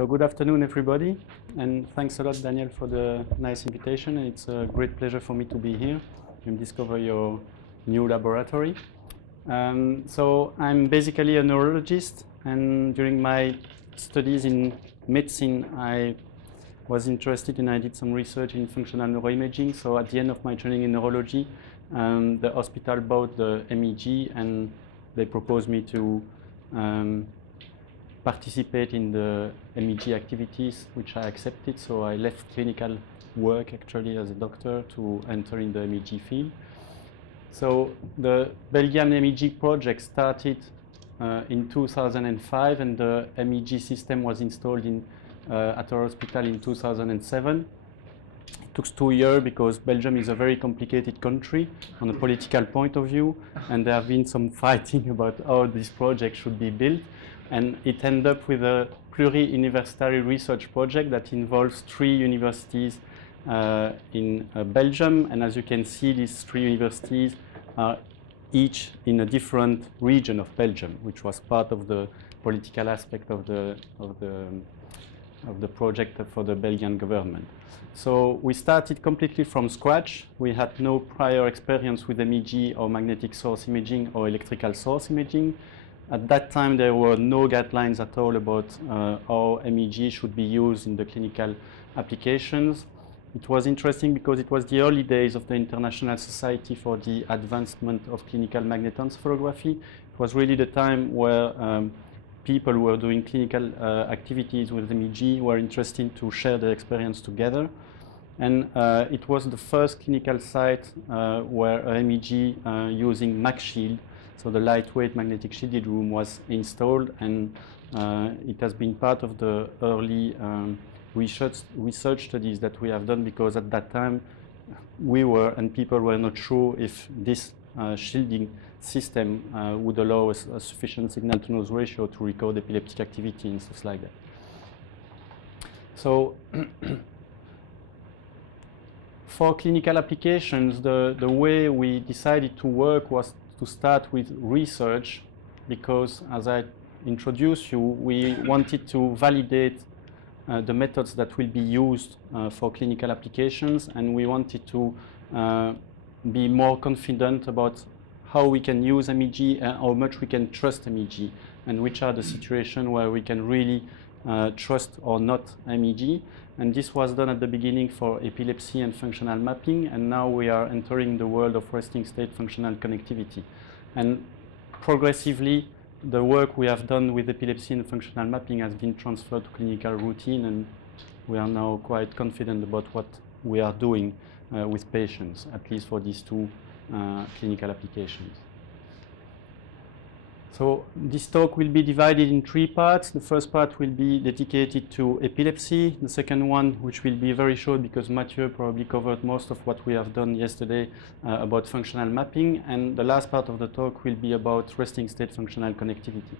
So good afternoon, everybody, and thanks a lot, Daniel, for the nice invitation. It's a great pleasure for me to be here and discover your new laboratory. So I'm basically a neurologist, and during my studies in medicine, I was interested and I did some research in functional neuroimaging. So at the end of my training in neurology, the hospital bought the M-EEG, and they proposed me to participate in the M-EEG activities, which I accepted. So I left clinical work actually as a doctor to enter in the M-EEG field. So the Belgian M-EEG project started in 2005, and the M-EEG system was installed at our hospital in 2007. It took 2 years because Belgium is a very complicated country on a political point of view, and there have been some fighting about how this project should be built. And it ended up with a pluri-university research project that involves 3 universities in Belgium. And as you can see, these 3 universities are each in a different region of Belgium, which was part of the political aspect of the project for the Belgian government. So we started completely from scratch. We had no prior experience with MEG or magnetic source imaging or electrical source imaging. At that time, there were no guidelines at all about how MEG should be used in the clinical applications. It was interesting because it was the early days of the International Society for the Advancement of Clinical Magnetoencephalography. It was really the time where people who were doing clinical activities with MEG were interested to share their experience together. And it was the first clinical site where MEG using MagShield, so the lightweight magnetic shielded room, was installed, and it has been part of the early research studies that we have done, because at that time we were, and people were not sure if this shielding system would allow a sufficient signal-to-noise ratio to record epileptic activity and stuff like that. So for clinical applications, the way we decided to work was to start with research, because as I introduced you, we wanted to validate the methods that will be used for clinical applications, and we wanted to be more confident about how we can use MEG and how much we can trust MEG, and which are the situations where we can really trust or not MEG. And this was done at the beginning for epilepsy and functional mapping, and now we are entering the world of resting state functional connectivity. And progressively, the work we have done with epilepsy and functional mapping has been transferred to clinical routine, and we are now quite confident about what we are doing with patients, at least for these 2 clinical applications. So this talk will be divided in 3 parts. The first part will be dedicated to epilepsy. The second one, which will be very short because Mathieu probably covered most of what we have done yesterday about functional mapping. And the last part of the talk will be about resting state functional connectivity.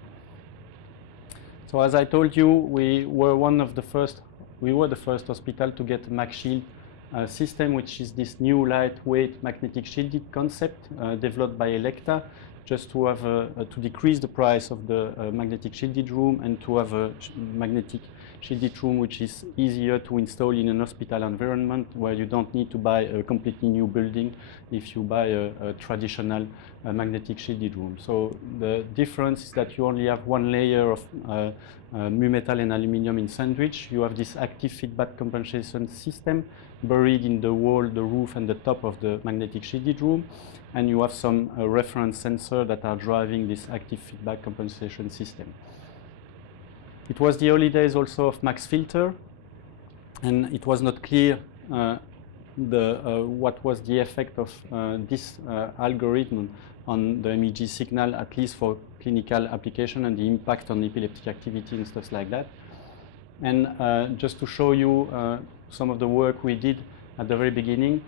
So as I told you, we were the first hospital to get a MagShield system, which is this new lightweight magnetic shielded concept developed by Elekta, just to have to decrease the price of the magnetic shielded room, and to have a magnetic shielded room which is easier to install in an hospital environment, where you don't need to buy a completely new building if you buy a traditional magnetic shielded room. So the difference is that you only have 1 layer of mu-metal and aluminum in sandwich. You have this active feedback compensation system buried in the wall, the roof, and the top of the magnetic shielded room. And you have some reference sensors that are driving this active feedback compensation system. It was the early days also of max filter, and it was not clear what was the effect of this algorithm on the MEG signal, at least for clinical application, and the impact on epileptic activity and stuff like that. And just to show you some of the work we did at the very beginning.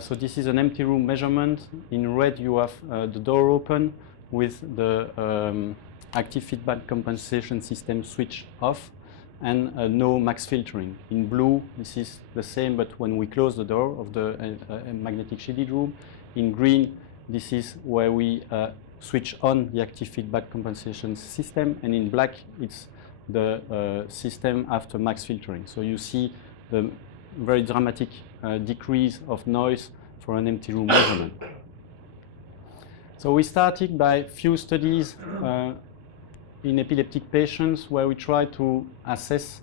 So this is an empty room measurement. In red, you have the door open with the active feedback compensation system switch off, and no max filtering. In blue, this is the same, but when we close the door of the magnetic shielded room. In green, this is where we switch on the active feedback compensation system, and in black, it's the system after max filtering. So you see the very dramatic decrease of noise for an empty room measurement. So we started by few studies in epileptic patients where we try to assess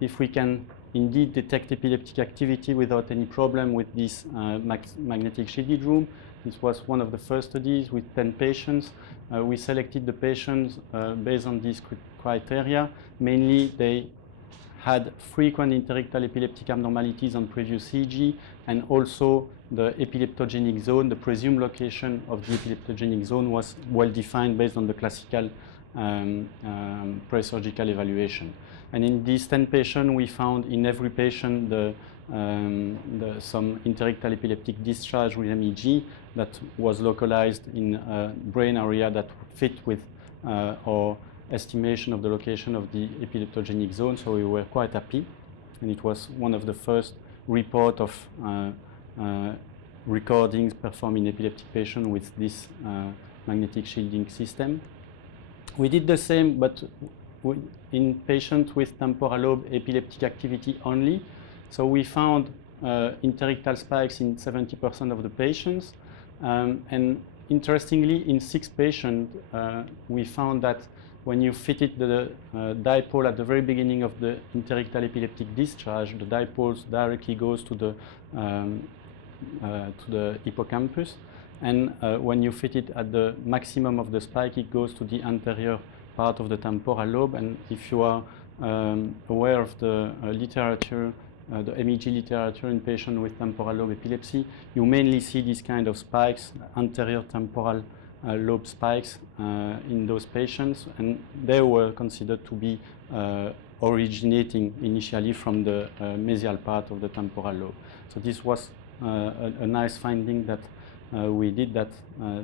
if we can indeed detect epileptic activity without any problem with this magnetic shielded room. This was one of the first studies with 10 patients. We selected the patients based on these criteria. Mainly, they had frequent interictal epileptic abnormalities on previous EEG, and also the epileptogenic zone, the presumed location of the epileptogenic zone, was well defined based on the classical presurgical evaluation. And in these 10 patients, we found in every patient some interictal epileptic discharge with MEG that was localized in a brain area that fit with our estimation of the location of the epileptogenic zone, so we were quite happy. And it was one of the first report of recordings performed in epileptic patients with this magnetic shielding system. We did the same, but in patients with temporal lobe epileptic activity only. So we found interictal spikes in 70% of the patients. And interestingly, in 6 patients, we found that when you fitted the dipole at the very beginning of the interictal epileptic discharge, the dipole directly goes to the hippocampus. And when you fit it at the maximum of the spike, it goes to the anterior part of the temporal lobe. And if you are aware of the literature, the MEG literature in patients with temporal lobe epilepsy, you mainly see these kind of spikes, anterior temporal lobe spikes in those patients, and they were considered to be originating initially from the mesial part of the temporal lobe. So this was a nice finding that we did, that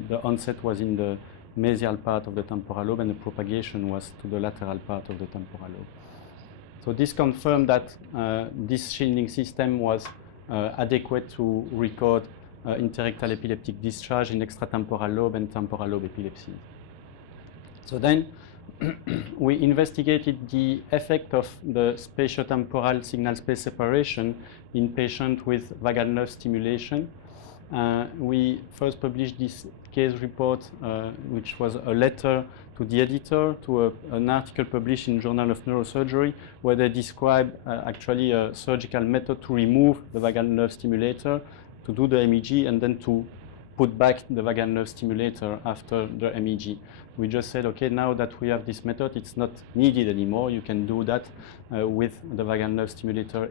the onset was in the mesial part of the temporal lobe and the propagation was to the lateral part of the temporal lobe. So this confirmed that this shielding system was adequate to record interictal epileptic discharge in extratemporal lobe and temporal lobe epilepsy. So then we investigated the effect of the spatiotemporal signal space separation in patients with vagal nerve stimulation. We first published this case report, which was a letter to the editor, to an article published in Journal of Neurosurgery, where they describe actually a surgical method to remove the vagal nerve stimulator, to do the MEG, and then to put back the vagal nerve stimulator after the MEG. We just said, okay, now that we have this method, it's not needed anymore. You can do that with the vagal nerve stimulator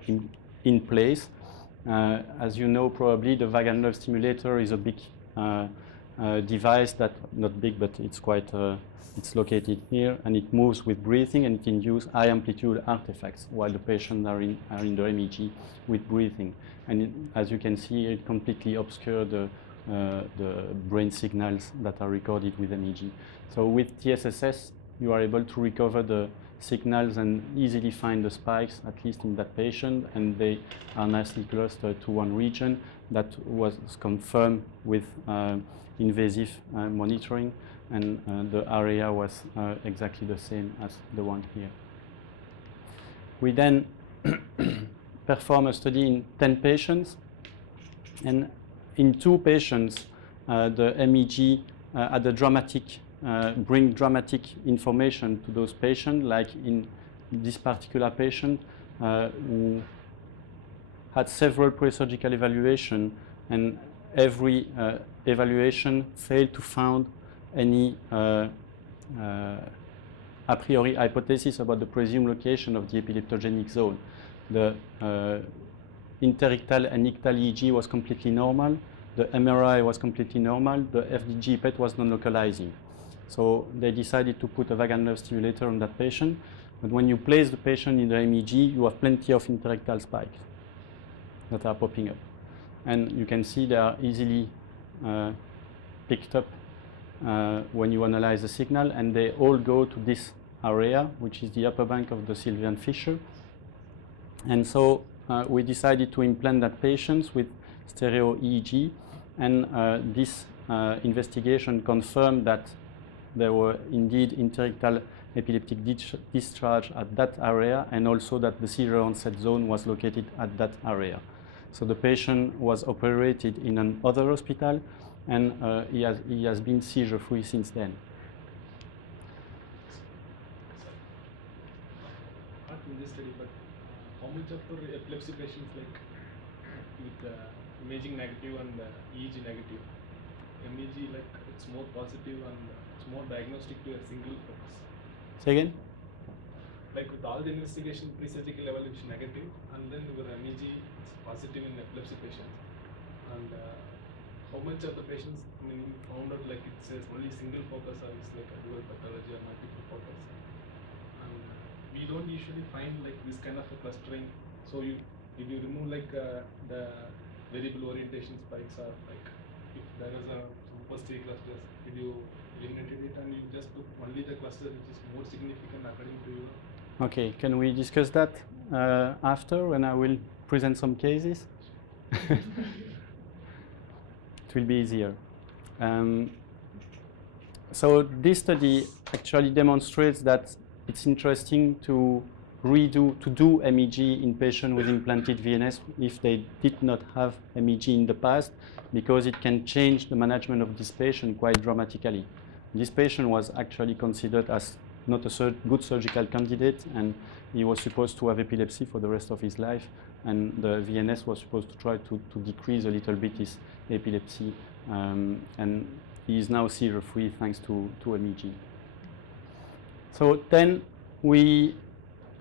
in place. As you know, probably the vagal nerve stimulator is a big device that, not big, but it's quite, it's located here, and it moves with breathing, and it induces high amplitude artifacts while the patients are in the MEG with breathing. And as you can see, it completely obscures the brain signals that are recorded with MEG. So with TSSS, you are able to recover the signals and easily find the spikes, at least in that patient, and they are nicely clustered to one region that was confirmed with invasive monitoring, and the area was exactly the same as the one here. We then performed a study in 10 patients, and in 2 patients, the MEG had a dramatic bring dramatic information to those patients, like in this particular patient who had several presurgical evaluations, and every evaluation failed to find any a priori hypothesis about the presumed location of the epileptogenic zone. The interictal and ictal EEG was completely normal, the MRI was completely normal, the FDG PET was non-localizing. So they decided to put a vagal nerve stimulator on that patient. But when you place the patient in the MEG, you have plenty of interictal spikes that are popping up. And you can see they are easily picked up when you analyze the signal, and they all go to this area, which is the upper bank of the Sylvian fissure. And so we decided to implant that patient with stereo EEG, and this investigation confirmed that there were indeed interictal epileptic discharge at that area, and also that the seizure onset zone was located at that area. So the patient was operated in another hospital, and he has been seizure-free since then. Not in this study, but how much of our epilepsy patients like with imaging negative and EEG negative? MEG, like it's more positive and it's more diagnostic to a single focus. Say again? Like with all the investigation, presurgical level is negative, and then with MEG it's positive in epilepsy patients. And how much of the patients, I mean, you found out like it says only single focus or it's like a dual pathology or multiple focus. And we don't usually find like this kind of a clustering. So if you remove like the variable orientation spikes, or like if there is a super clusters, did you eliminated it and you just took only the cluster which is more significant according to you? Okay, can we discuss that after, when I will present some cases? It will be easier. So this study actually demonstrates that it's interesting to do MEG in patients with implanted VNS if they did not have MEG in the past, because it can change the management of this patient quite dramatically. This patient was actually considered as not a good surgical candidate, and he was supposed to have epilepsy for the rest of his life, and the VNS was supposed to try to decrease a little bit his epilepsy, and he is now seizure-free thanks to MEG. So then we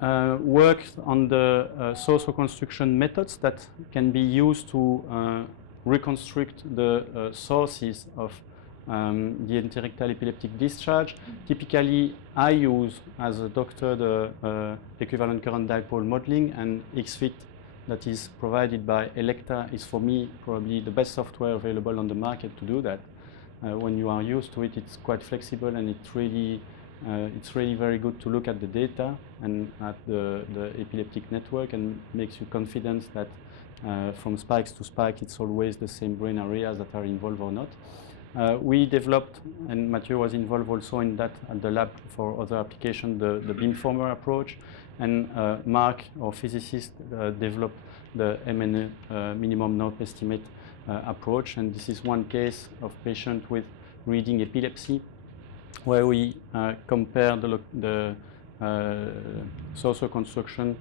worked on the source reconstruction methods that can be used to reconstruct the sources of the interictal epileptic discharge. Typically, I use as a doctor the equivalent current dipole modeling, and exquisite that is provided by Elekta is for me probably the best software available on the market to do that. When you are used to it, it's quite flexible, and it's really very good to look at the data and at the epileptic network, and makes you confident that from spikes to spike it's always the same brain areas that are involved or not. We developed, and Mathieu was involved also in that at the lab for other applications, the beamformer approach, and Mark, our physicist, developed the MNE minimum node estimate approach, and this is one case of patient with reading epilepsy, where we compare the source reconstruction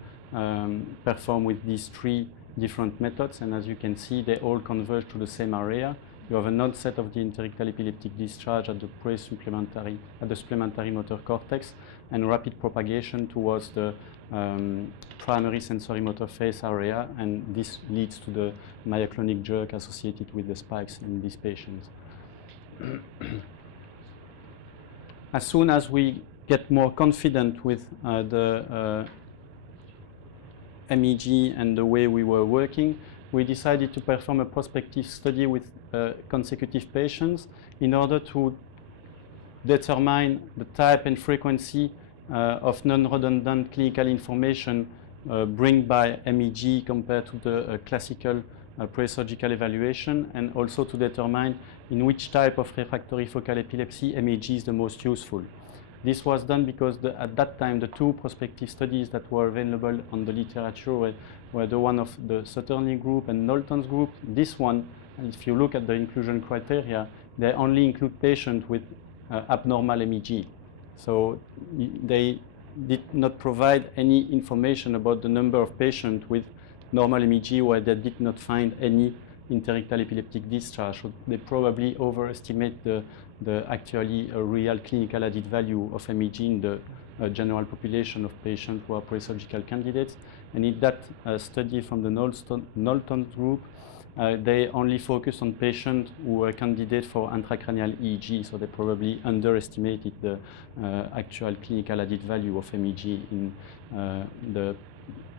performed with these three different methods, and as you can see, they all converge to the same area. You have an onset of the interictal epileptic discharge at the supplementary motor cortex, and rapid propagation towards the primary sensory motor phase area, and this leads to the myoclonic jerk associated with the spikes in these patients. As soon as we get more confident with the MEG and the way we were working, we decided to perform a prospective study with consecutive patients in order to determine the type and frequency of non-redundant clinical information bring by MEG compared to the classical presurgical evaluation, and also to determine in which type of refractory focal epilepsy MEG is the most useful. This was done because at that time the two prospective studies that were available on the literature were the one of the Sutherny group and Knowlton's group. This one, if you look at the inclusion criteria, they only include patients with abnormal MEG. So they did not provide any information about the number of patients with normal MEG where they did not find any interictal epileptic discharge. So they probably overestimate the actually real clinical added value of MEG in the general population of patients who are presurgical candidates. And in that study from the Knowlton group, they only focused on patients who were candidates for intracranial EEG, so they probably underestimated the actual clinical added value of MEG in the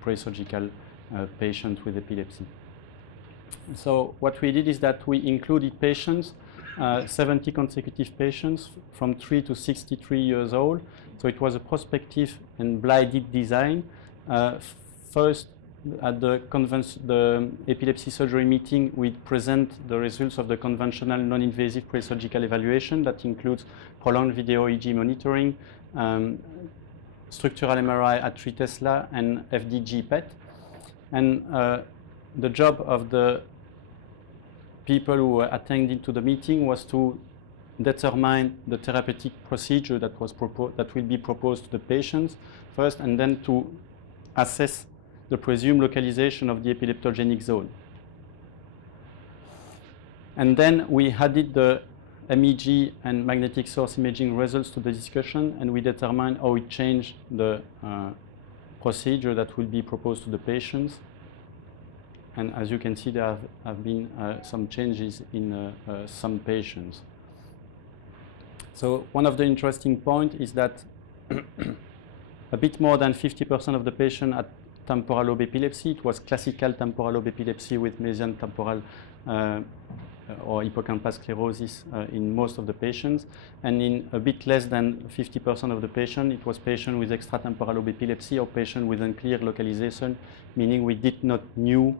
presurgical patients with epilepsy. So what we did is that we included patients, 70 consecutive patients from 3 to 63 years old. So it was a prospective and blinded design. First, at the epilepsy surgery meeting, we present the results of the conventional non-invasive presurgical evaluation that includes prolonged video EEG monitoring, structural MRI at 3 Tesla, and FDG-PET. And the job of the people who were attending to the meeting was to determine the therapeutic procedure that will be proposed to the patients first, and then to assess the presumed localization of the epileptogenic zone. And then we added the MEG and magnetic source imaging results to the discussion, and we determined how it changed the procedure that will be proposed to the patients. And as you can see, there have been some changes in some patients. So one of the interesting points is that a bit more than 50% of the patients had temporal lobe epilepsy. It was classical temporal lobe epilepsy with mesian temporal or hippocampal sclerosis in most of the patients. And in a bit less than 50% of the patients, it was patients with extratemporal lobe epilepsy or patients with unclear localization, meaning we did not know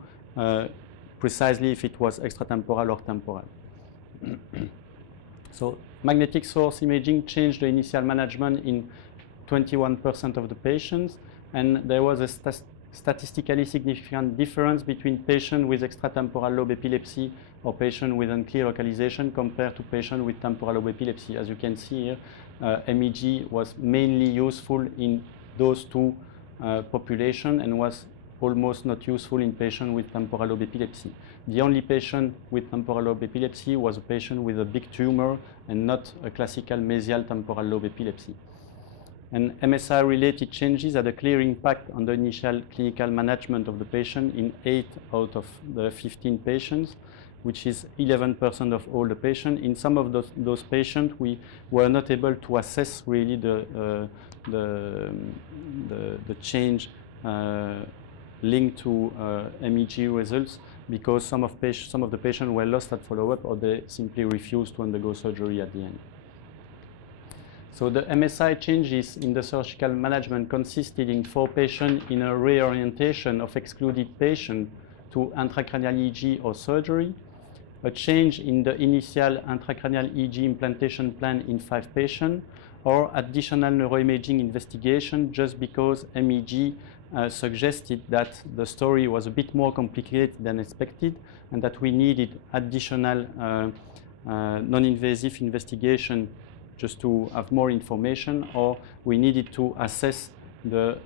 precisely if it was extratemporal or temporal. So magnetic source imaging changed the initial management in 21% of the patients, and there was a statistically significant difference between patients with extratemporal lobe epilepsy or patients with unclear localization compared to patients with temporal lobe epilepsy. As you can see here, MEG was mainly useful in those two populations and was almost not useful in patients with temporal lobe epilepsy. The only patient with temporal lobe epilepsy was a patient with a big tumor and not a classical mesial temporal lobe epilepsy. And MSI-related changes had a clear impact on the initial clinical management of the patient in 8 out of the 15 patients, which is 11% of all the patients. In some of those patients, we were not able to assess really the change linked to MEG results, because some of the patients were lost at follow-up, or they simply refused to undergo surgery at the end. So the MSI changes in the surgical management consisted in 4 patients in a reorientation of excluded patients to intracranial EEG or surgery, a change in the initial intracranial EEG implantation plan in 5 patients, or additional neuroimaging investigation just because MEG suggested that the story was a bit more complicated than expected and that we needed additional non-invasive investigation just to have more information, or we needed to assess the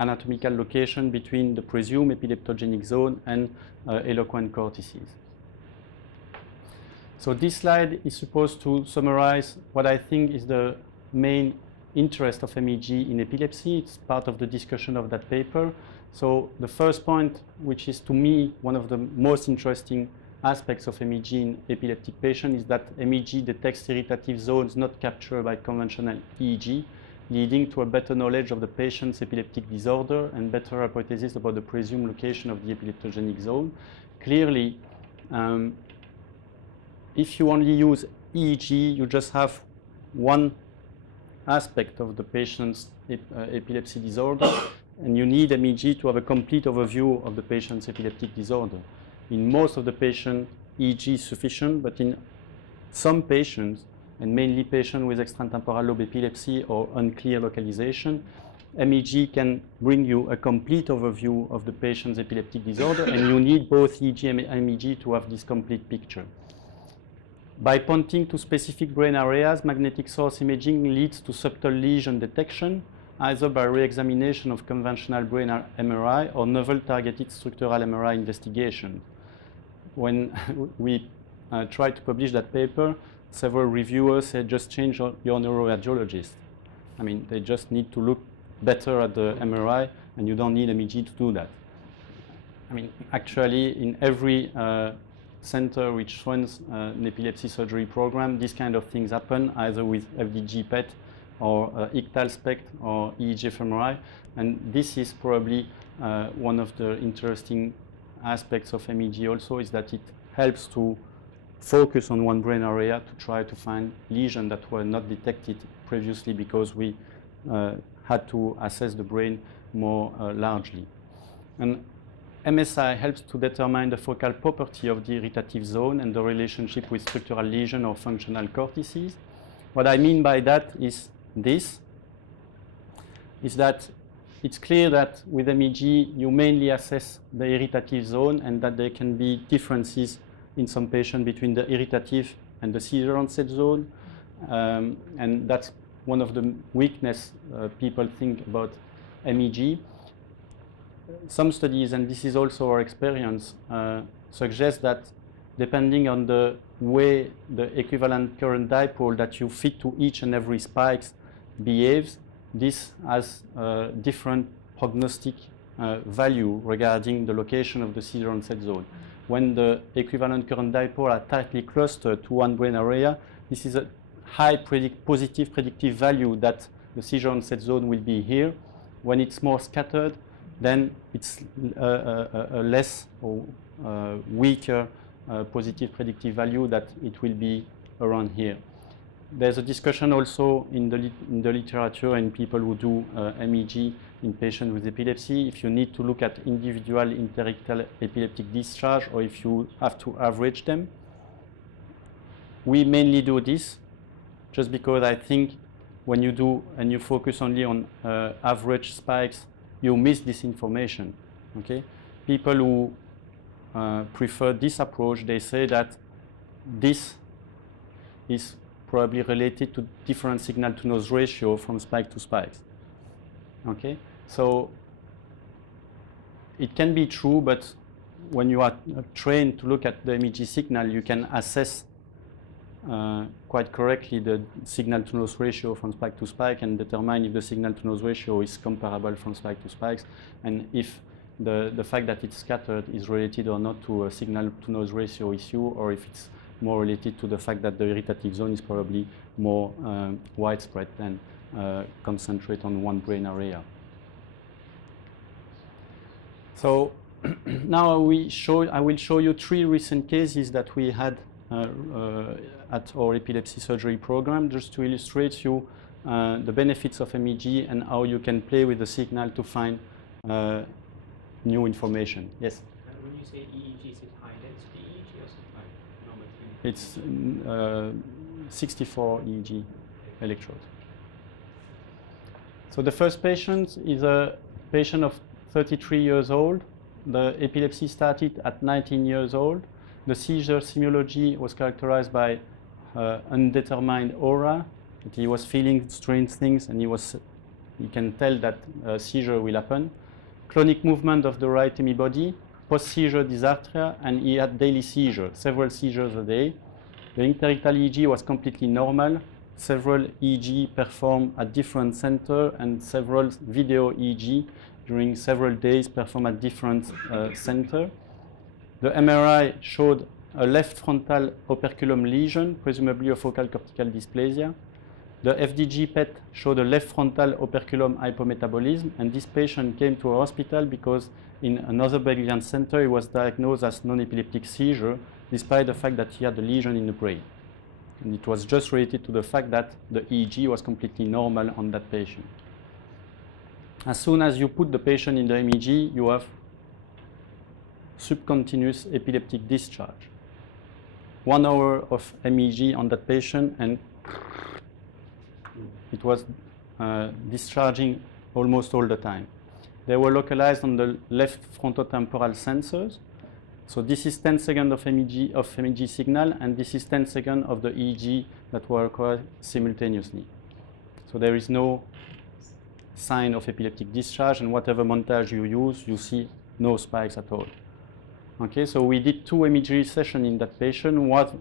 anatomical location between the presumed epileptogenic zone and eloquent cortices. So this slide is supposed to summarize what I think is the main interest of MEG in epilepsy. It's part of the discussion of that paper. So the first point, which is to me one of the most interesting aspects of MEG in epileptic patients, is that MEG detects irritative zones not captured by conventional EEG, leading to a better knowledge of the patient's epileptic disorder and better hypothesis about the presumed location of the epileptogenic zone. Clearly, if you only use EEG, you just have one aspect of the patient's epilepsy disorder, and you need MEG to have a complete overview of the patient's epileptic disorder. In most of the patients, EEG is sufficient, but in some patients, and mainly patients with extratemporal lobe epilepsy or unclear localization, MEG can bring you a complete overview of the patient's epileptic disorder, and you need both EEG and MEG to have this complete picture. By pointing to specific brain areas, magnetic source imaging leads to subtle lesion detection, either by re-examination of conventional brain MRI or novel targeted structural MRI investigation. When we tried to publish that paper, several reviewers said, just change your neuroradiologist. I mean, they just need to look better at the MRI, and you don't need MEG to do that. I mean, actually, in every center which runs an epilepsy surgery program, these kind of things happen, either with FDG-PET or ICTAL-SPECT or EEG-fMRI, and this is probably one of the interesting aspects of MEG also, is that it helps to focus on one brain area to try to find lesions that were not detected previously because we had to assess the brain more largely. And MSI helps to determine the focal property of the irritative zone and the relationship with structural lesion or functional cortices. What I mean by that is this is that it's clear that with MEG you mainly assess the irritative zone, and that there can be differences in some patients between the irritative and the seizure onset zone, and that's one of the weaknesses people think about MEG. Some studies, and this is also our experience, suggest that depending on the way the equivalent current dipole that you fit to each and every spikes behaves, this has different prognostic value regarding the location of the seizure onset zone. When the equivalent current dipole are tightly clustered to one brain area, this is a high positive predictive value that the seizure onset zone will be here. When it's more scattered, then it's a less or weaker positive predictive value that it will be around here. There's a discussion also in the literature and people who do MEG in patients with epilepsy, if you need to look at individual interictal epileptic discharge or if you have to average them. We mainly do this just because I think when you do and you focus only on average spikes, you miss this information. Okay? People who prefer this approach, they say that this is probably related to different signal to noise ratio from spike to spikes. Okay, so it can be true, but when you are trained to look at the MEG signal, you can assess quite correctly the signal to noise ratio from spike to spike and determine if the signal to noise ratio is comparable from spike to spikes, and if the fact that it's scattered is related or not to a signal to noise ratio issue, or if it's more related to the fact that the irritative zone is probably more widespread than concentrate on one brain area. So now I will show you 3 recent cases that we had at our epilepsy surgery program, just to illustrate you the benefits of MEG and how you can play with the signal to find new information. Yes? When you say EEG, is it high density EEG or something like normal? It's 64 EEG electrodes. So the first patient is a patient of 33 years old. The epilepsy started at 19 years old. The seizure semiology was characterized by undetermined aura. That he was feeling strange things, and you can tell that a seizure will happen. Clonic movement of the right hemibody, post-seizure dysarthria, and he had daily seizures, several seizures a day. The interictal EEG was completely normal. Several EEG performed at different centers, and several video EEG during several days performed at different centers. The MRI showed a left frontal operculum lesion, presumably a focal cortical dysplasia. The FDG PET showed a left frontal operculum hypometabolism, and this patient came to a hospital because in another Belgian center he was diagnosed as non-epileptic seizure, despite the fact that he had a lesion in the brain. And it was just related to the fact that the EEG was completely normal on that patient. As soon as you put the patient in the MEG, you have subcontinuous epileptic discharge. 1 hour of MEG on that patient, and it was discharging almost all the time. They were localized on the left frontotemporal sensors. So this is 10 seconds of MEG signal, and this is 10 seconds of the EEG that were occurred simultaneously. So there is no sign of epileptic discharge, and whatever montage you use, you see no spikes at all. Okay, so we did 2 MEG sessions in that patient,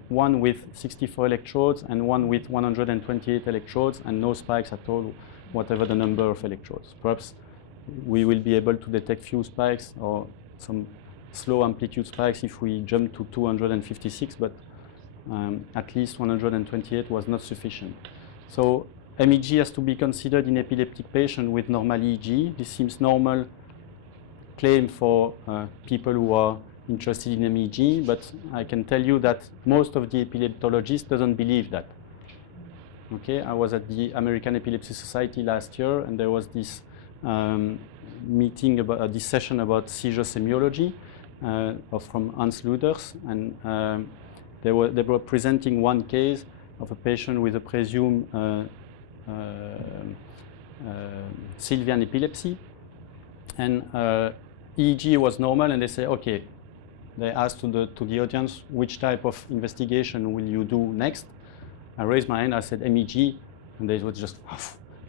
one with 64 electrodes and one with 128 electrodes, and no spikes at all, whatever the number of electrodes. Perhaps we will be able to detect few spikes or some slow amplitude spikes if we jump to 256, but at least 128 was not sufficient. So MEG has to be considered in epileptic patients with normal EEG. This seems normal claim for people who are interested in MEG, but I can tell you that most of the epileptologists doesn't believe that. Okay, I was at the American Epilepsy Society last year, and there was this meeting about this session about seizure semiology from Hans Luders, and they were presenting one case of a patient with a presumed Sylvian epilepsy, and EEG was normal, and they say, okay, they asked to the audience, which type of investigation will you do next? I raised my hand, I said MEG, and they was just,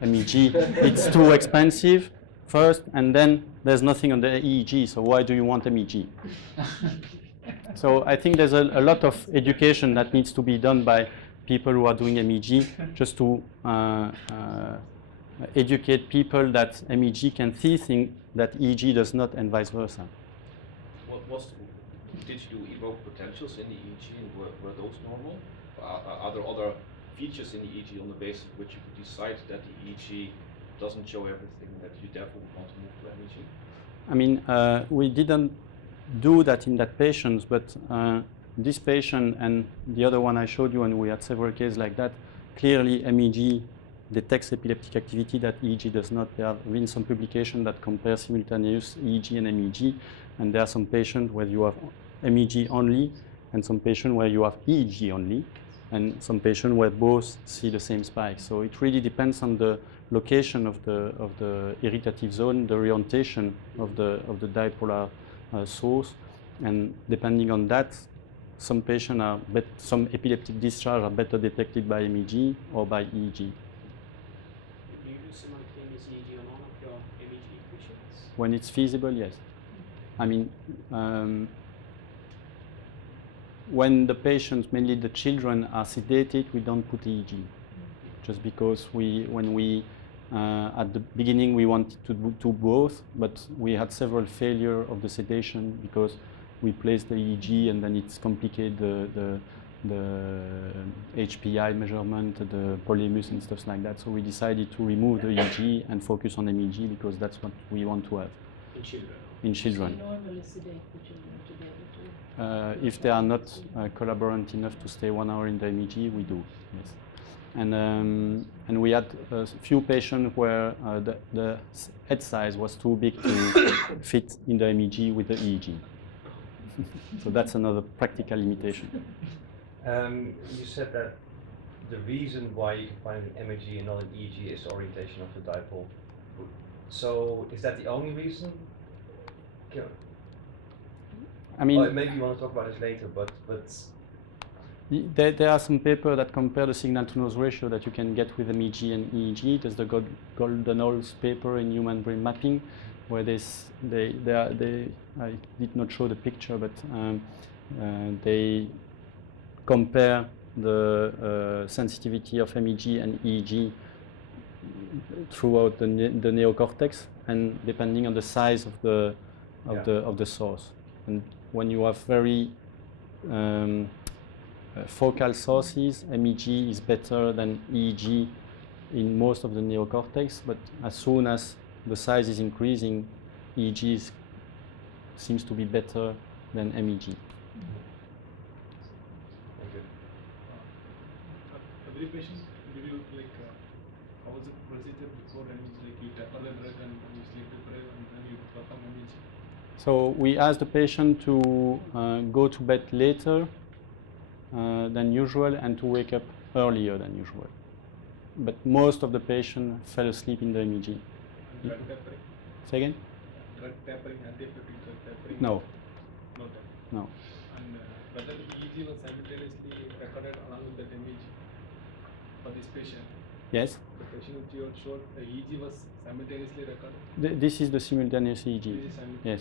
MEG, it's too expensive first, and then there's nothing on the EEG, so why do you want MEG? So I think there's a lot of education that needs to be done by people who are doing MEG, just to educate people that MEG can see things that EEG does not, and vice versa. Did you evoke potentials in the EEG, and were those normal? Are there other features in the EEG on the basis of which you could decide that the EEG doesn't show everything, that you therefore want to move to MEG? I mean, we didn't do that in that patient, but this patient and the other one I showed you, and we had several cases like that, clearly MEG detects epileptic activity that EEG does not. There have been some publications that compare simultaneous EEG and MEG, and there are some patients where you have MEG only, and some patients where you have EEG only, and some patients where both see the same spike. So it really depends on the location of the irritative zone, the orientation of the dipolar source, and depending on that, some patients are some epileptic discharge are better detected by MEG or by EEG. Do you do simultaneous EEG on all of your MEG patients? When it's feasible, yes. I mean, when the patients, mainly the children, are sedated, we don't put EEG, just because when we at the beginning we wanted to do both, but we had several failure of the sedation because we placed the EEG and then it's complicated the HPI measurement, the polymus and stuff like that. So we decided to remove the EEG and focus on MEG because that's what we want to have. In children? In children. So you normally sedate the children to be able to... If they are not collaborant enough to stay 1 hour in the MEG, we do, yes. And we had a few patients where the head size was too big to fit in the MEG with the EEG. So that's another practical limitation. You said that the reason why you can find an MEG and not an EEG is the orientation of the dipole. So is that the only reason? I mean, well, maybe you want to talk about this later, but there are some papers that compare the signal-to-noise ratio that you can get with MEG and EEG. There's the Golden Halls paper in human brain mapping, where I did not show the picture, but they compare the sensitivity of MEG and EEG throughout the neocortex, and depending on the size of the source. And when you have very focal sources, MEG is better than EEG in most of the neocortex, but as soon as the size is increasing, EEG seems to be better than MEG. Every patient, did you how was the procedure before MEG? Like you taper the drug and you sleep deprived and then you perform MEG? So we asked the patient to go to bed later than usual and to wake up earlier than usual. But most of the patients fell asleep in the MEG. Drug tapering? Say again? Drug tapering, anti-epileptic drug tapering? No. No tapering? No. And whether EEG was simultaneously recorded along with that MEG for this patient? Yes? The patient which you showed, the EEG was simultaneously recorded? This is the simultaneous EEG. This is simultaneous. Yes.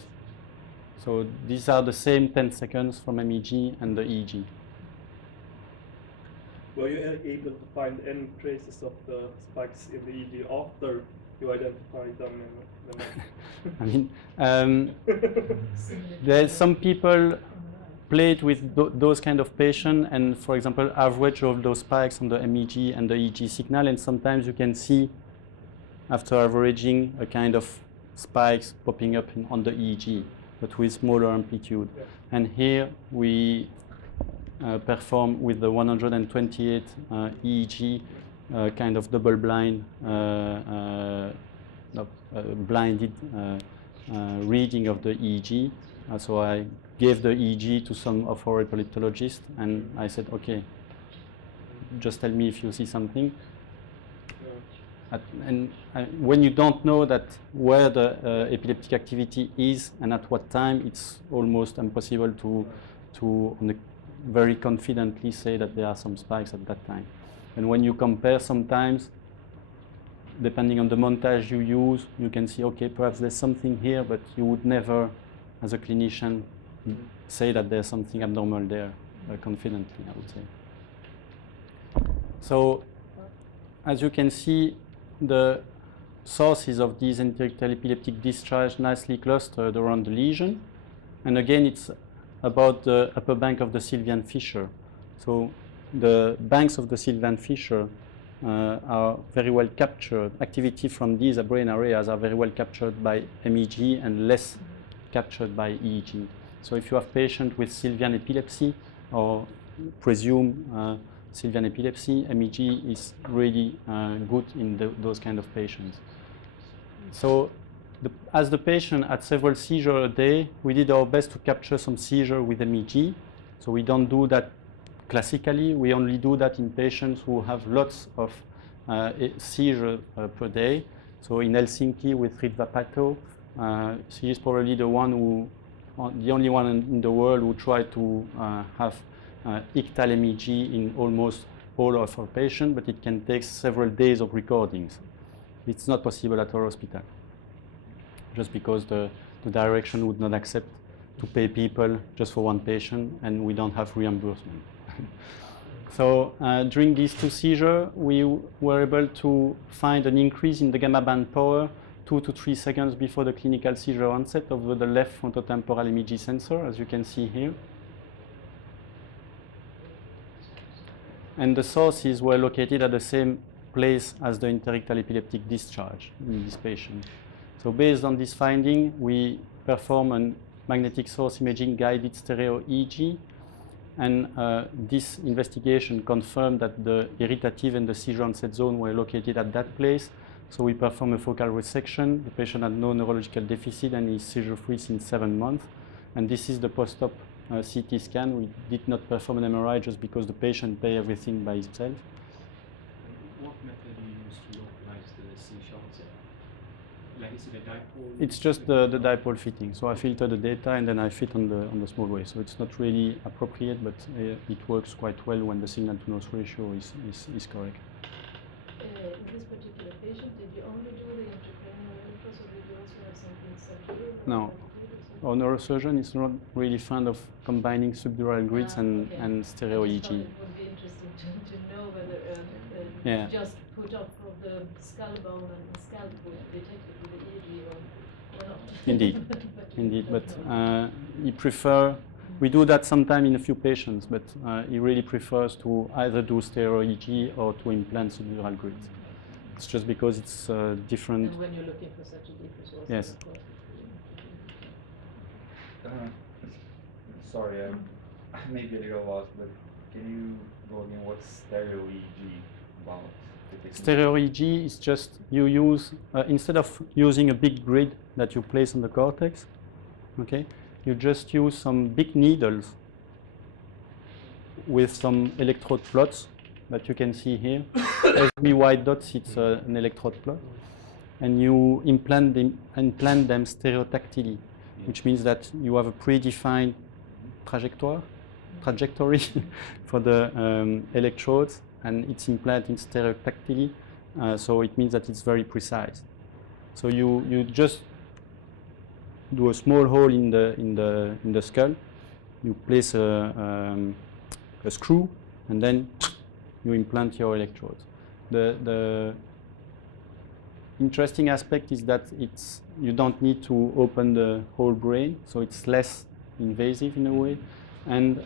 So these are the same 10 seconds from MEG and the EEG. Were you able to find any traces of the spikes in the EEG after you identified them in the I mean, there's some people played with those kind of patients and, for example, average of those spikes on the MEG and the EEG signal, and sometimes you can see, after averaging, a kind of spikes popping up on the EEG, but with smaller amplitude. Yeah. And here we perform with the 128 EEG kind of double-blind, blinded reading of the EEG. So I gave the EEG to some of our epileptologists, and I said, okay, just tell me if you see something. when you don't know that where the epileptic activity is and at what time, it's almost impossible to very confidently say that there are some spikes at that time. And when you compare sometimes, depending on the montage you use, you can see, okay, perhaps there's something here, but you would never, as a clinician, say that there's something abnormal there confidently, I would say. So, as you can see, the sources of these interictal epileptic discharge nicely clustered around the lesion. And again, it's about the upper bank of the Sylvian fissure. So the banks of the Sylvian fissure are very well captured. Activity from these brain areas are very well captured by MEG and less captured by EEG. So if you have patients with Sylvian epilepsy or presume Sylvian epilepsy, MEG is really good in those kind of patients. So as the patient had several seizures a day, we did our best to capture some seizure with MEG. So we don't do that classically. We only do that in patients who have lots of seizures per day. So in Helsinki with Ritva Pato, she is probably the only one in the world who tried to have ictal MEG in almost all of our patients, but it can take several days of recordings. It's not possible at our hospital, just because the direction would not accept to pay people just for one patient, and we don't have reimbursement. So during these two seizures, we were able to find an increase in the gamma band power 2 to 3 seconds before the clinical seizure onset over the left frontotemporal MEG sensor, as you can see here. And the sources were located at the same place as the interictal epileptic discharge in this patient. So based on this finding, we perform a magnetic source imaging guided stereo EEG, and this investigation confirmed that the irritative and the seizure onset zone were located at that place. So we perform a focal resection. The patient had no neurological deficit and is seizure-free since 7 months. And this is the post-op CT scan. We did not perform an MRI just because the patient paid everything by himself. What method do you use to localize the seizure onset? Like, is it a dipole? It's just the dipole fitting. So I filter the data and then I fit on the small wave. So it's not really appropriate, but it works quite well when the signal-to-noise ratio is correct. In this particular patient, did you only do the intracranial electrodes, or did you also have something subdural? No. Our neurosurgeon is not really fond of combining subdural grids and stereo EEG. It would be interesting to know whether just put up of the skull bone and the scalp would detect it with the EEG or not. Indeed, indeed. But he prefers. We do that sometime in a few patients, but he really prefers to either do stereo EEG or to implant subdural grids. It's just because it's different. And when you're looking for such a deep resource, yes. of course. Sorry, I may be a little lost, but can you go again what's stereo EEG about? Stereo EEG is just you use, instead of using a big grid that you place on the cortex, okay, you just use some big needles with some electrode plots that you can see here. Every white dot is an electrode plot, and you implant them stereotactily, which means that you have a predefined trajectory for the electrodes, and it's implanted stereotactily, so it means that it's very precise. So you just do a small hole in the skull. You place a screw, and then you implant your electrodes. The interesting aspect is that you don't need to open the whole brain, so it's less invasive in a way, and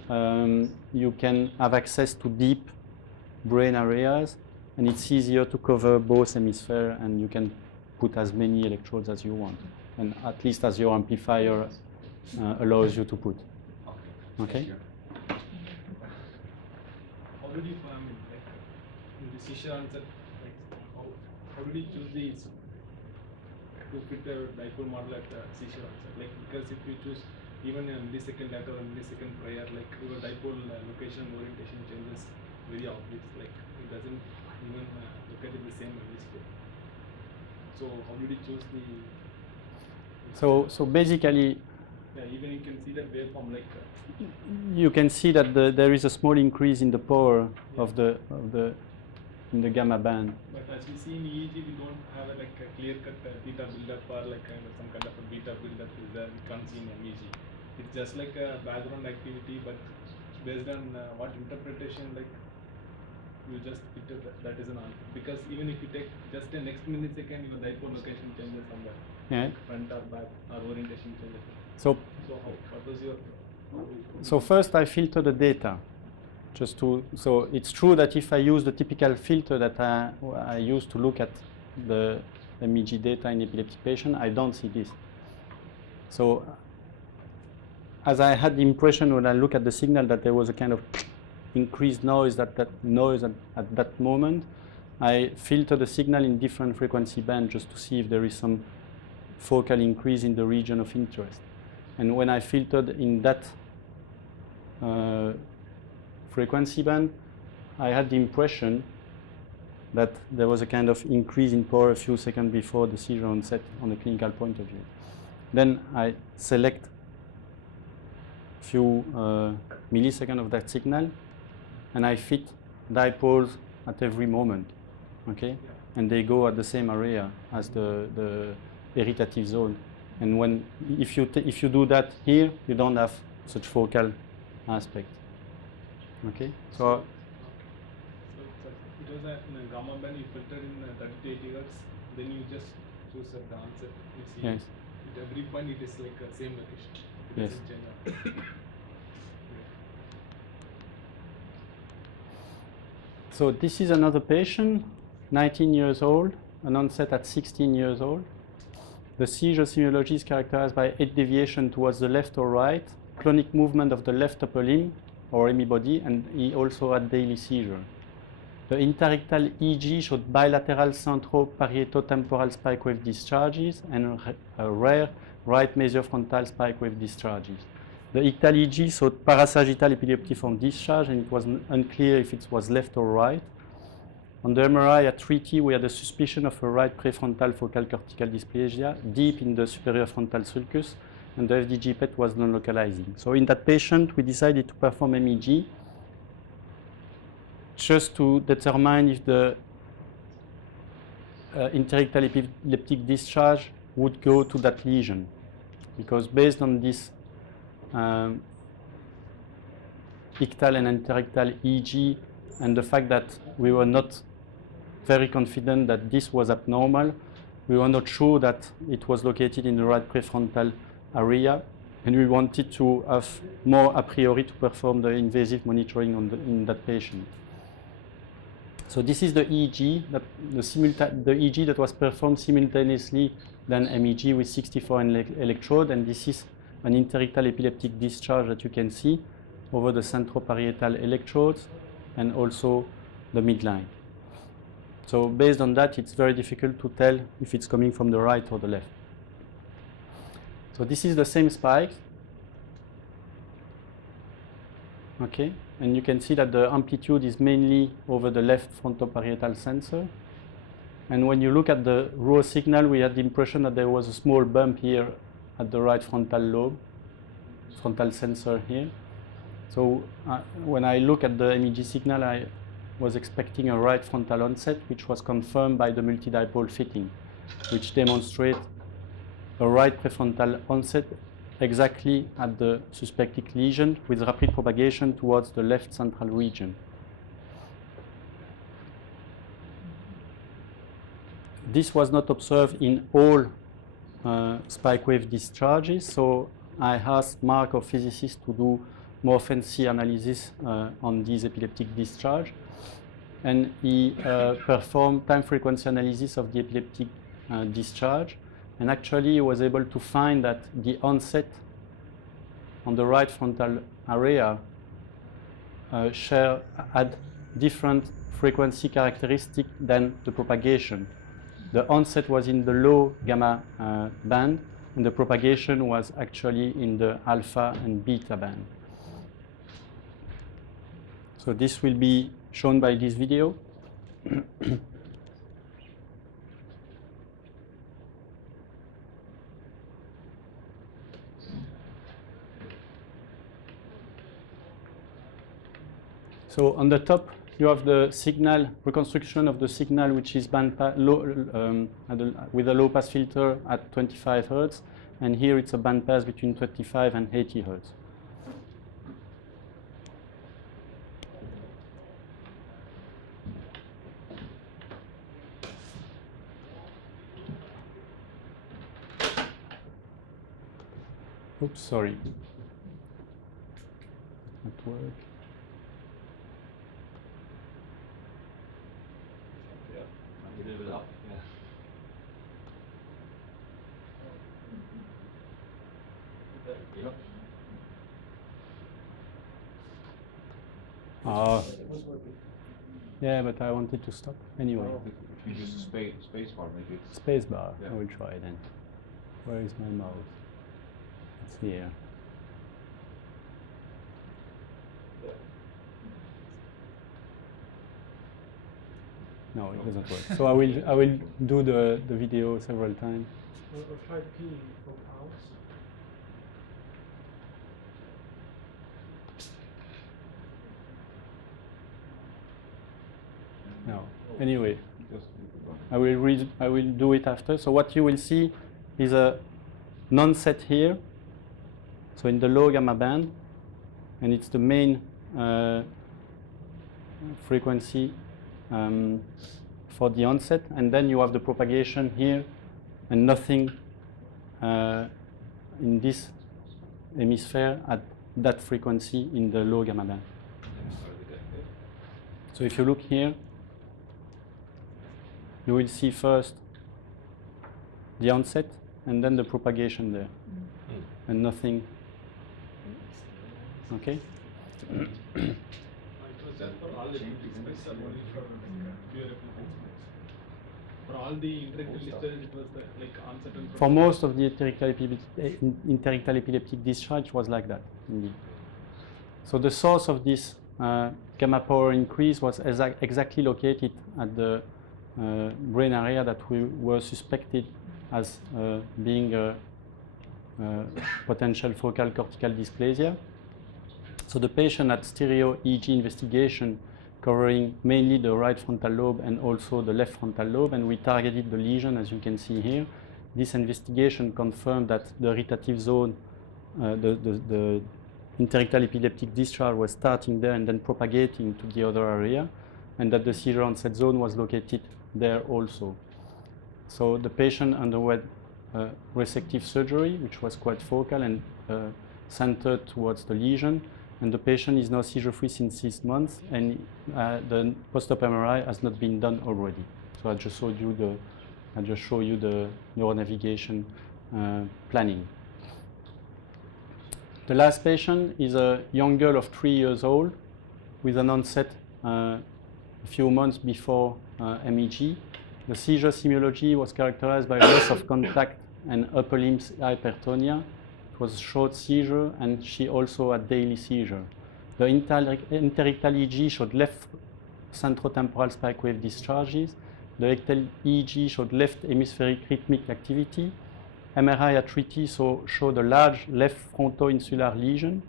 you can have access to deep brain areas, and it's easier to cover both hemispheres, and you can put as many electrodes as you want, and at least as your amplifier allows you to put. Okay? How did you find, like, in the seizure onset, like, how did you choose these to fit the dipole model at the seizure onset? Like, because if you choose even a millisecond later or millisecond prior, like, your dipole location orientation changes very obvious. Like, it doesn't even look at it the same millisecond. So how did you choose the? So basically, yeah, even you can see that waveform like. You can see that there is a small increase in the power of the in the gamma band. But as we see in EEG, we don't have like a clear-cut beta build-up or like some kind of a beta build-up is there. We can't see in MEG. It's just like a background activity, but based on what interpretation, like you just picked up that is an answer. Because even if you take just the next millisecond, your dipole location changes somewhere. Yeah. Like front or back or orientation changes. So What was your? So first I filter the data. So it's true that if I use the typical filter that I use to look at the MEG data in epileptic patient, I don't see this. So as I had the impression when I look at the signal that there was a kind of increased noise, at that moment, I filter the signal in different frequency bands just to see if there is some focal increase in the region of interest. And when I filtered in that frequency band, I had the impression that there was a kind of increase in power a few seconds before the seizure onset on a clinical point of view. Then I select a few milliseconds of that signal, and I fit dipoles at every moment, okay? And they go at the same area as the irritative zone. And if you do that here, you don't have such focal aspect. Okay, so it was in a gamma band you filtered in 30 to 80 hertz, then you just choose the answer. You see, yes. At every point it is like the same location. It Yes. doesn't change. So this is another patient, 19 years old, an onset at 16 years old. The seizure symptomology is characterized by head deviation towards the left or right, clonic movement of the left upper limb or hemibody, and he also had daily seizure. The interictal EEG showed bilateral centro-parieto-temporal spike wave discharges and a rare right mesofrontal spike wave discharges. The ictal EEG showed parasagittal epileptiform discharge, and it was unclear if it was left or right. On the MRI at 3T, we had a suspicion of a right prefrontal focal cortical dysplasia deep in the superior frontal sulcus, and the FDG PET was non-localizing. So in that patient, we decided to perform MEG just to determine if the interictal epileptic discharge would go to that lesion. Because based on this ictal and interictal EEG and the fact that we were not very confident that this was abnormal, we were not sure that it was located in the right prefrontal area, and we wanted to have more a priori to perform the invasive monitoring in that patient. So this is the EEG, the EEG that was performed simultaneously than MEG with 64 electrode, and this is an interictal epileptic discharge that you can see over the centroparietal electrodes and also the midline. So based on that, it's very difficult to tell if it's coming from the right or the left. So this is the same spike. Okay, and you can see that the amplitude is mainly over the left frontoparietal sensor. And when you look at the raw signal, we had the impression that there was a small bump here at the right frontal lobe, frontal sensor here. So when I look at the MEG signal, I was expecting a right frontal onset, which was confirmed by the multidipole fitting, which demonstrates a right prefrontal onset exactly at the suspected lesion with rapid propagation towards the left central region. This was not observed in all spike wave discharges, so I asked Mark, our physicist, to do more fancy analysis on these epileptic discharge, and he performed time frequency analysis of the epileptic discharge, and actually he was able to find that the onset on the right frontal area had different frequency characteristic than the propagation. The onset was in the low gamma band, and the propagation was actually in the alpha and beta band. So this will be shown by this video. So on the top, you have the signal, reconstruction of the signal, which is with a low pass filter at 25 Hertz. And here it's a bandpass between 25 and 80 Hertz. Oops, sorry. Not work. Yeah, a little bit up. Yeah. Yeah, but I wanted to stop anyway. If you use the space bar, maybe it's Space bar. Yeah. I will try then. Where is my mouse? It's here. No, it doesn't work. So I will do the video several times. Or try peeing from house. No. Anyway, just I will do it after. So what you will see is a non-set here. So in the low gamma band, and it's the main frequency for the onset, and then you have the propagation here, and nothing in this hemisphere at that frequency in the low gamma band. So if you look here, you will see first the onset and then the propagation there, and nothing. Okay? It was just for all the epileptics or only for pure epileptics? For all the interictal discharges, it was the, like onset and For most of the interictal epileptic discharge was like that, indeed. So the source of this gamma power increase was exactly located at the brain area that we were suspected as being a potential focal cortical dysplasia. So the patient had stereo EEG investigation covering mainly the right frontal lobe and also the left frontal lobe, and we targeted the lesion, as you can see here. This investigation confirmed that the irritative zone, the interictal epileptic discharge was starting there and then propagating to the other area, and that the seizure onset zone was located there also. So the patient underwent resective surgery, which was quite focal and centered towards the lesion, and the patient is now seizure-free since 6 months, and the post-op MRI has not been done already. So I just showed you the neuronavigation planning. The last patient is a young girl of 3 years old with an onset a few months before MEG. The seizure semiology was characterized by loss of contact and upper limbs hypertonia. It was a short seizure, and she also had daily seizure. The interictal EEG showed left centrotemporal spike wave discharges. The rectal EEG showed left hemispheric rhythmic activity. MRI at 3T showed a large left frontoinsular lesion.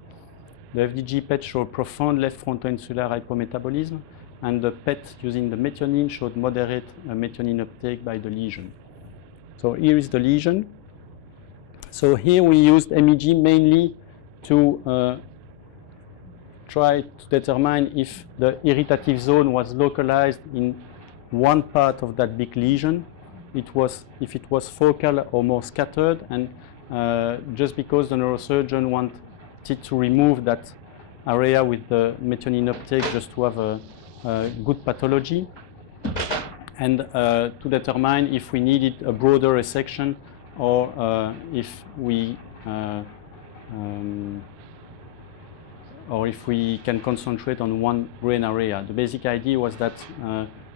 The FDG PET showed profound left frontoinsular hypometabolism, and the PET using the methionine showed moderate methionine uptake by the lesion. So here is the lesion. So here we used MEG mainly to try to determine if the irritative zone was localized in one part of that big lesion. If it was focal or more scattered, and just because the neurosurgeon wanted to remove that area with the methionine uptake just to have a good pathology, and to determine if we needed a broader resection or if we can concentrate on one brain area. The basic idea was that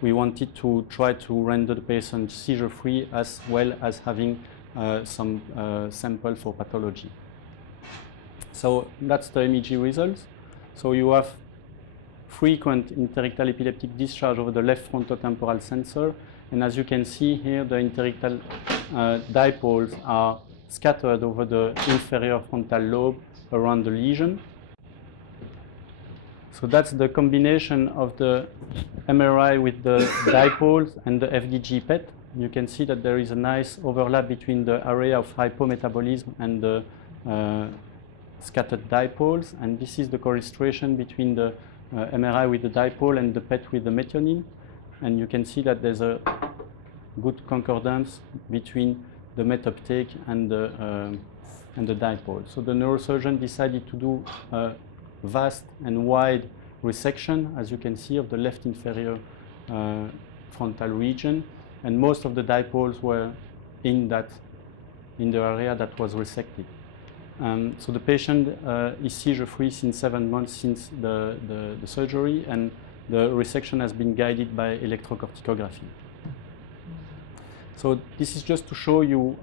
we wanted to try to render the patient seizure-free as well as having some sample for pathology. So that's the MEG results. So you have frequent interictal epileptic discharge over the left frontotemporal sensor, and as you can see here, the interictal dipoles are scattered over the inferior frontal lobe around the lesion. So that's the combination of the MRI with the dipoles and the FDG PET. You can see that there is a nice overlap between the area of hypometabolism and the scattered dipoles, and this is the correlation between the MRI with the dipole and the PET with the methionine, and you can see that there's a good concordance between the MET uptake and the dipole. So the neurosurgeon decided to do a vast and wide resection, as you can see, of the left inferior frontal region, and most of the dipoles were in the area that was resected. So the patient is seizure-free since 7 months since the surgery, and the resection has been guided by electrocorticography. So this is just to show you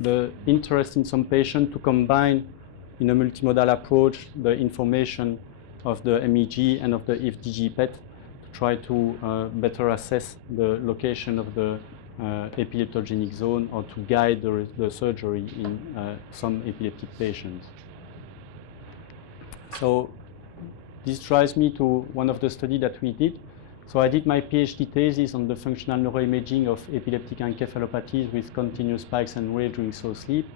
the interest in some patients to combine in a multimodal approach the information of the MEG and of the FDG PET to try to better assess the location of the epileptogenic zone or to guide the surgery in some epileptic patients. So this drives me to one of the studies that we did. So I did my PhD thesis on the functional neuroimaging of epileptic encephalopathies with continuous spikes and waves during slow sleep.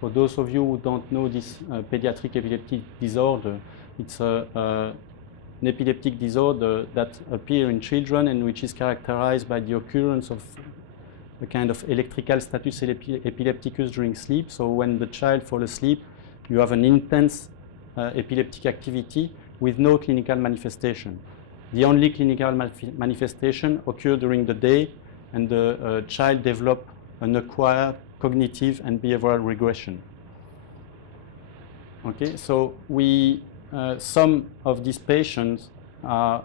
For those of you who don't know this pediatric epileptic disorder, it's an epileptic disorder that appears in children and which is characterized by the occurrence of a kind of electrical status epilepticus during sleep. So when the child falls asleep, you have an intense epileptic activity with no clinical manifestation. The only clinical manifestation occurs during the day, and the child develops an acquired cognitive and behavioral regression. Okay, so some of these patients are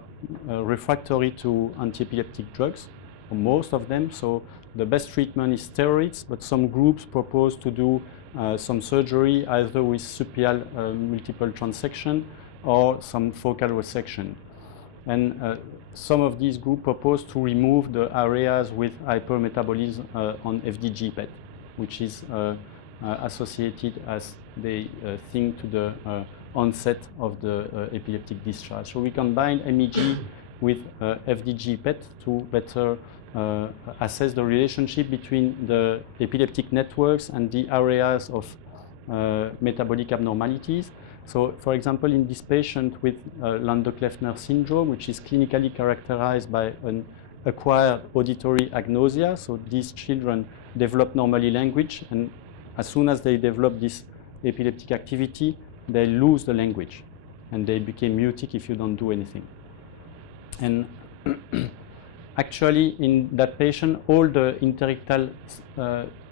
refractory to anti-epileptic drugs, or most of them. So the best treatment is steroids, but some groups propose to do some surgery either with subpial multiple transection or some focal resection. And some of these groups propose to remove the areas with hypermetabolism on FDG PET, which is associated, as they think, to the onset of the epileptic discharge. So we combine MEG with FDG PET to better assess the relationship between the epileptic networks and the areas of metabolic abnormalities. So, for example, in this patient with Landau-Kleffner syndrome, which is clinically characterized by an acquired auditory agnosia, so these children develop normally language, and as soon as they develop this epileptic activity, they lose the language, and they become mutic if you don't do anything. And actually, in that patient, all the interictal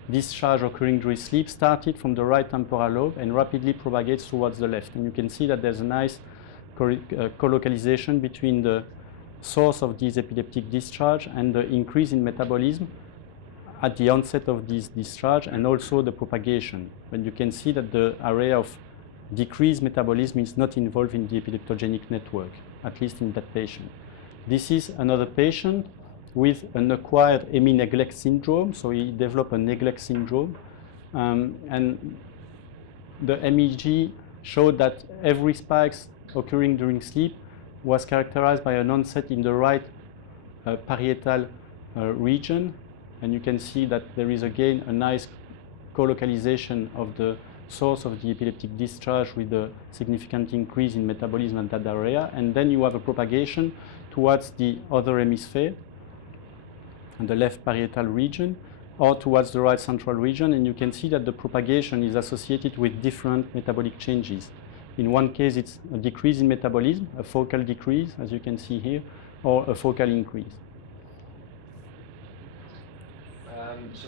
discharge occurring during sleep started from the right temporal lobe and rapidly propagates towards the left. And you can see that there's a nice colocalization between the source of this epileptic discharge and the increase in metabolism at the onset of this discharge, and also the propagation. But you can see that the area of decreased metabolism is not involved in the epileptogenic network, at least in that patient. This is another patient with an acquired hemi-neglect syndrome, so he developed a neglect syndrome, and the MEG showed that every spikes occurring during sleep was characterized by an onset in the right parietal region, and you can see that there is again a nice colocalization of the source of the epileptic discharge with a significant increase in metabolism in that area, and then you have a propagation towards the other hemisphere and the left parietal region, or towards the right central region, and you can see that the propagation is associated with different metabolic changes. In one case, it's a decrease in metabolism, a focal decrease, as you can see here, or a focal increase.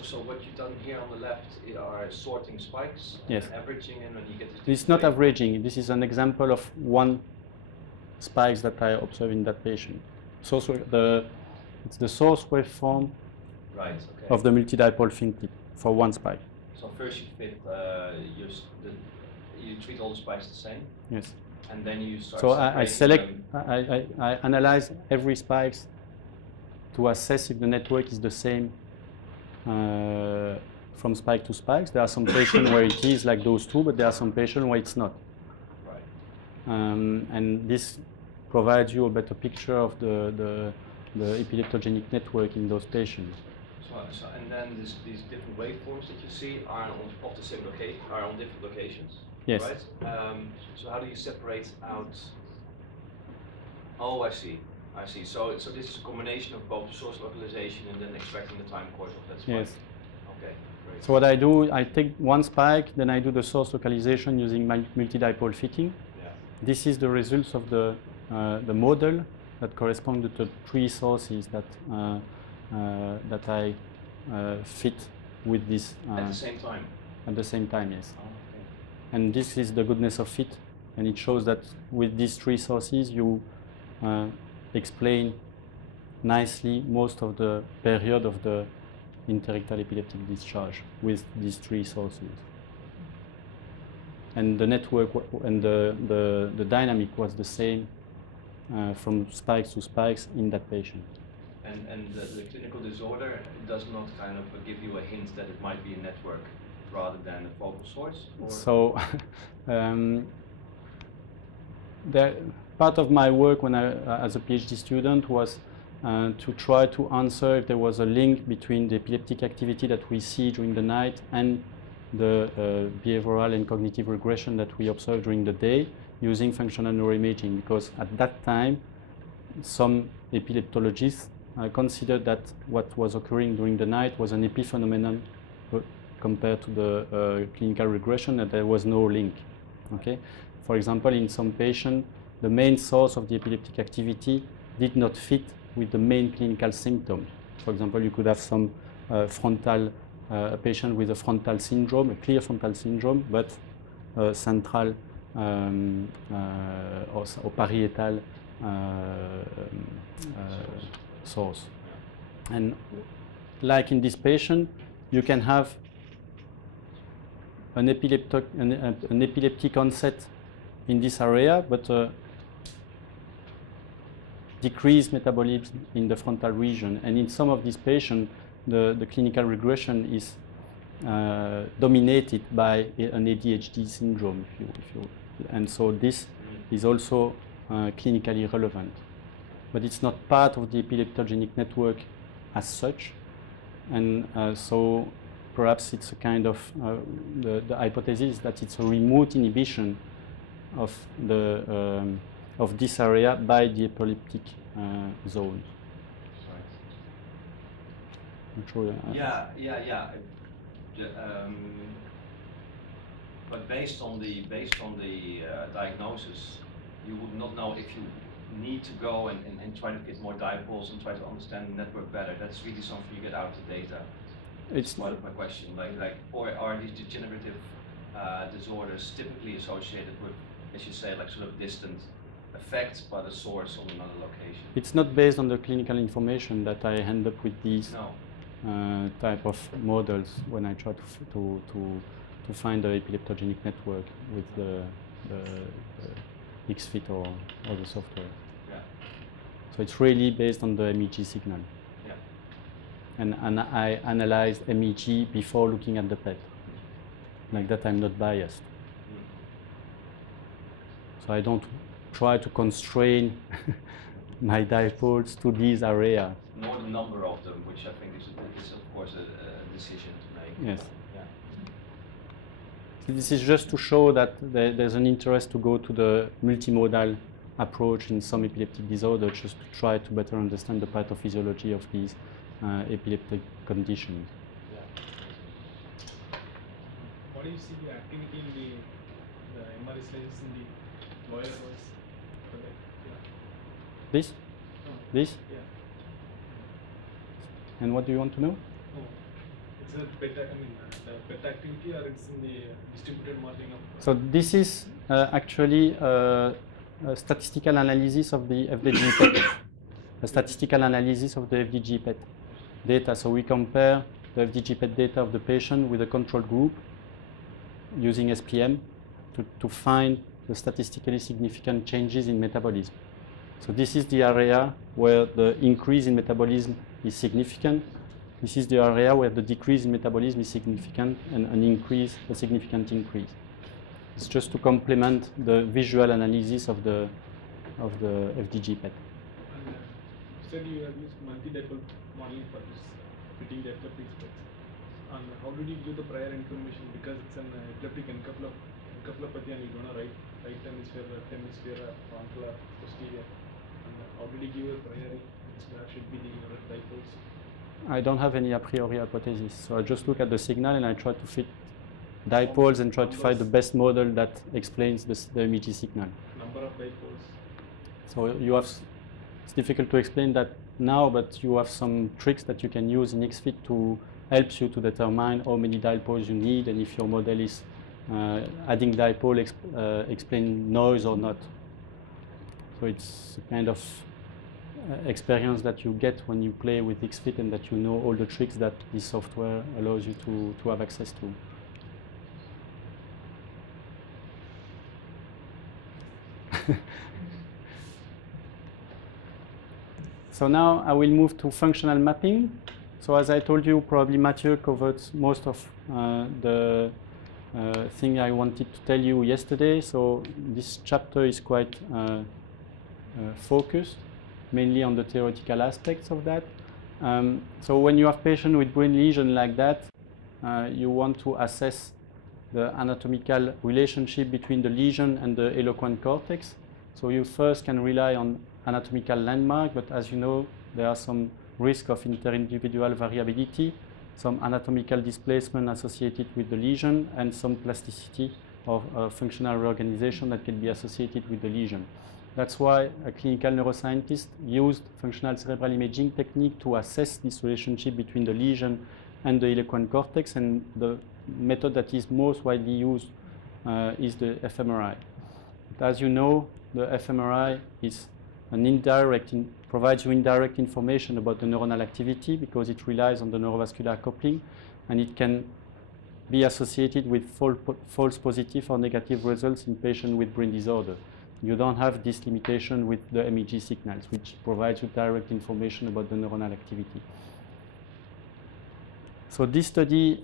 So what you've done here on the left are sorting spikes, yes, and averaging, and when you get to it's not averaging. This is an example of one spikes that I observed in that patient. So it's the source waveform of the multidipole fin tip for one spike. So first you fit you treat all the spikes the same. Yes. And then you start. So I analyze every spikes to assess if the network is the same from spike to spikes. There are some patients where it is like those two, but there are some patients where it's not. Right. and this provides you a better picture of the epileptogenic network in those patients. So and then these different waveforms that you see are of the same location, are on different locations. Yes. Right. So how do you separate out? Oh, I see. I see. So this is a combination of both source localization and then extracting the time course of that spike. Yes. Okay. Great. So what I do, I take one spike, then I do the source localization using my multi-dipole fitting. Yeah. This is the results of the model that correspond to the three sources that that I fit with this. At the same time? At the same time, yes. Oh, okay. And this is the goodness of fit, and it shows that with these three sources you explain nicely most of the period of the interictal epileptic discharge with these three sources. And the network and the dynamic was the same from spikes to spikes in that patient. And the clinical disorder does not kind of give you a hint that it might be a network rather than a focal source? Or? So part of my work when as a PhD student was to try to answer if there was a link between the epileptic activity that we see during the night and the behavioral and cognitive regression that we observe during the day using functional neuroimaging, because at that time some epileptologists considered that what was occurring during the night was an epiphenomenon compared to the clinical regression, and there was no link. Okay? For example, in some patients, the main source of the epileptic activity did not fit with the main clinical symptom. For example, you could have some a patient with a frontal syndrome, a clear frontal syndrome, but central or parietal source. And like in this patient, you can have an epileptic onset in this area, but decreased metabolism in the frontal region. And in some of these patients, the clinical regression is dominated by an ADHD syndrome, and so this is also clinically relevant. But it's not part of the epileptogenic network as such, and so perhaps it's a kind of the hypothesis that it's a remote inhibition of this area by the epileptic zone. I'm sure, yeah. But based on the diagnosis, you would not know if you need to go and try to get more dipoles and try to understand the network better. That's really something you get out of the data. It's part of my question. Or are these degenerative disorders typically associated with, as you say, like sort of distant effects, but a source on another location? It's not based on the clinical information that I end up with these type of models when I try to find the epileptogenic network with the XFIT or the software. Yeah. So it's really based on the MEG signal. Yeah. And I analyzed MEG before looking at the PET. Like that, I'm not biased. So I don't try to constrain my dipoles to these areas. Nor the number of them, which I think is of course a decision to make. Yes. Yeah. So this is just to show that there's an interest to go to the multimodal approach in some epileptic disorder, just to try to better understand the pathophysiology of these epileptic conditions. Yeah. What do you see the activity in the MRI slides in the lower levels? This? This? Yeah. And what do you want to know? Oh, it's a PET, the PET activity, or it's in the distributed modeling of? So this is actually a statistical analysis of the FDG PET, a statistical analysis of the FDG PET data. So we compare the FDG PET data of the patient with a control group using SPM to find the statistically significant changes in metabolism. So this is the area where the increase in metabolism is significant. This is the area where the decrease in metabolism is significant and a significant increase. It's just to complement the visual analysis of the FDG PET. And you said you have used multi-dipole modeling for this fitting the epileptic specs. And how did you give the prior information? Because it's an epileptic encephalopathy and you're going to right hemisphere, left hemisphere, frontal, posterior. And how did you give a prior where should be the dipoles? I don't have any a priori hypothesis, so I just look at the signal and I try to fit dipoles and try to find the best model that explains the MEG signal. Number of dipoles. So you have, it's difficult to explain that now, but you have some tricks that you can use in XFIT to help you to determine how many dipoles you need and if your model is adding dipole explain noise or not. So it's a kind of experience that you get when you play with XFIT and that you know all the tricks that this software allows you to have access to. So now I will move to functional mapping. So as I told you, probably Mathieu covered most of the thing I wanted to tell you yesterday. So this chapter is quite focused, mainly on the theoretical aspects of that. So when you have patients with brain lesion like that, you want to assess the anatomical relationship between the lesion and the eloquent cortex. So you first can rely on anatomical landmark, but as you know, there are some risk of inter-individual variability, some anatomical displacement associated with the lesion, and some plasticity of functional reorganization that can be associated with the lesion. That's why a clinical neuroscientist used functional cerebral imaging technique to assess this relationship between the lesion and the eloquent cortex, and the method that is most widely used is the fMRI. But as you know, the fMRI is an provides you indirect information about the neuronal activity because it relies on the neurovascular coupling, and it can be associated with false positive or negative results in patients with brain disorder. You don't have this limitation with the MEG signals, which provides you direct information about the neuronal activity. So this study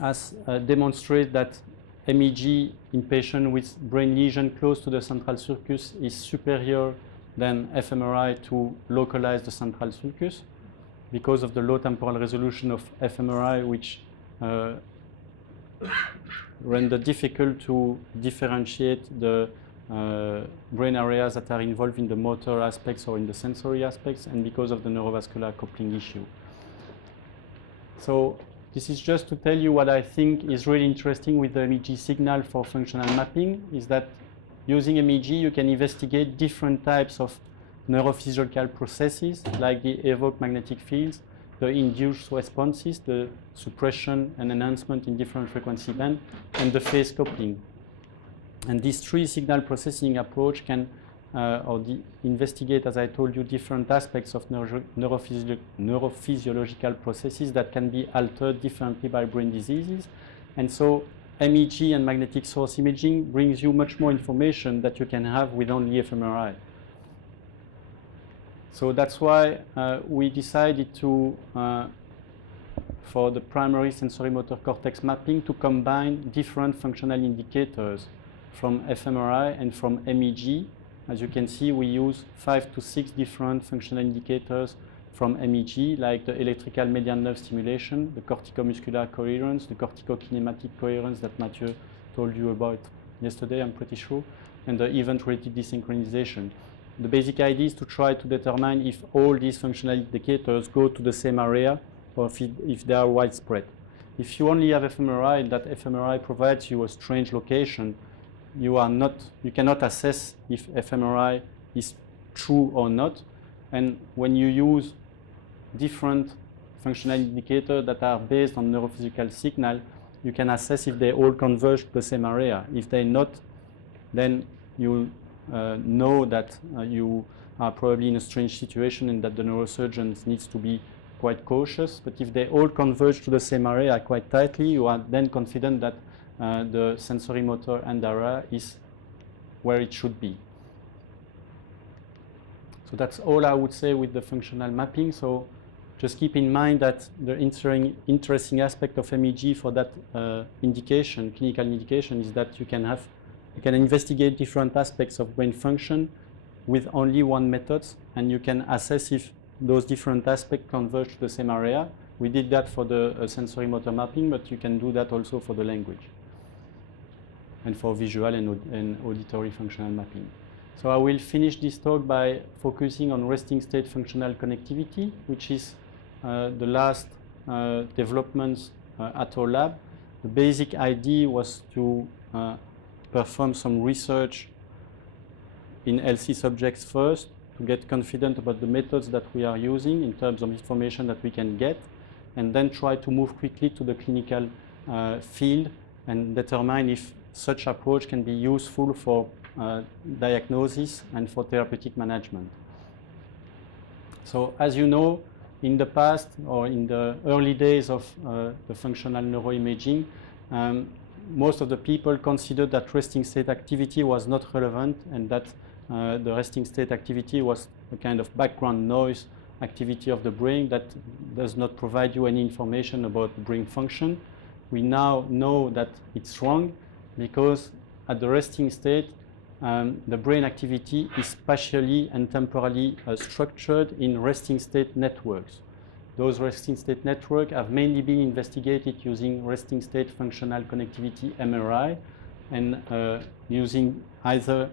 has demonstrated that MEG in patients with brain lesion close to the central sulcus is superior than fMRI to localize the central sulcus because of the low temporal resolution of fMRI, which render difficult to differentiate the brain areas that are involved in the motor aspects or in the sensory aspects, and because of the neurovascular coupling issue. So this is just to tell you what I think is really interesting with the MEG signal for functional mapping, is that using MEG you can investigate different types of neurophysiological processes like the evoked magnetic fields, the induced responses, the suppression and enhancement in different frequency bands, and the phase coupling. And this three signal processing approach can investigate, as I told you, different aspects of neurophysiological processes that can be altered differently by brain diseases. And so MEG and magnetic source imaging brings you much more information that you can have with only fMRI. So that's why we decided to, for the primary sensory motor cortex mapping, to combine different functional indicators from fMRI and from MEG. As you can see, we use 5 to 6 different functional indicators from MEG, like the electrical median nerve stimulation, the corticomuscular coherence, the corticokinematic coherence that Mathieu told you about yesterday, I'm pretty sure, and the event-related desynchronization. The basic idea is to try to determine if all these functional indicators go to the same area or if they are widespread. If you only have fMRI and that fMRI provides you a strange location, you cannot assess if fMRI is true or not. And when you use different functional indicators that are based on neurophysical signal, you can assess if they all converge to the same area. If they're not, then you know that you are probably in a strange situation and that the neurosurgeon needs to be quite cautious. But if they all converge to the same area quite tightly, you are then confident that the sensory motor end area is where it should be. So that's all I would say with the functional mapping. So Just keep in mind that the interesting aspect of MEG for that indication, clinical indication, is that you can investigate different aspects of brain function with only one method, and you can assess if those different aspects converge to the same area. We did that for the sensory motor mapping, but you can do that also for the language and for visual and auditory functional mapping. So I will finish this talk by focusing on resting state functional connectivity, which is the last developments at our lab. The basic idea was to perform some research in healthy subjects first, to get confident about the methods that we are using in terms of information that we can get, and then try to move quickly to the clinical field and determine if such approach can be useful for diagnosis and for therapeutic management. So as you know, in the past or in the early days of the functional neuroimaging, most of the people considered that resting state activity was not relevant, and that the resting state activity was a kind of background noise activity of the brain that does not provide you any information about brain function. We now know that it's wrong, because at the resting state, the brain activity is spatially and temporally structured in resting state networks. Those resting state networks have mainly been investigated using resting state functional connectivity MRI, and using either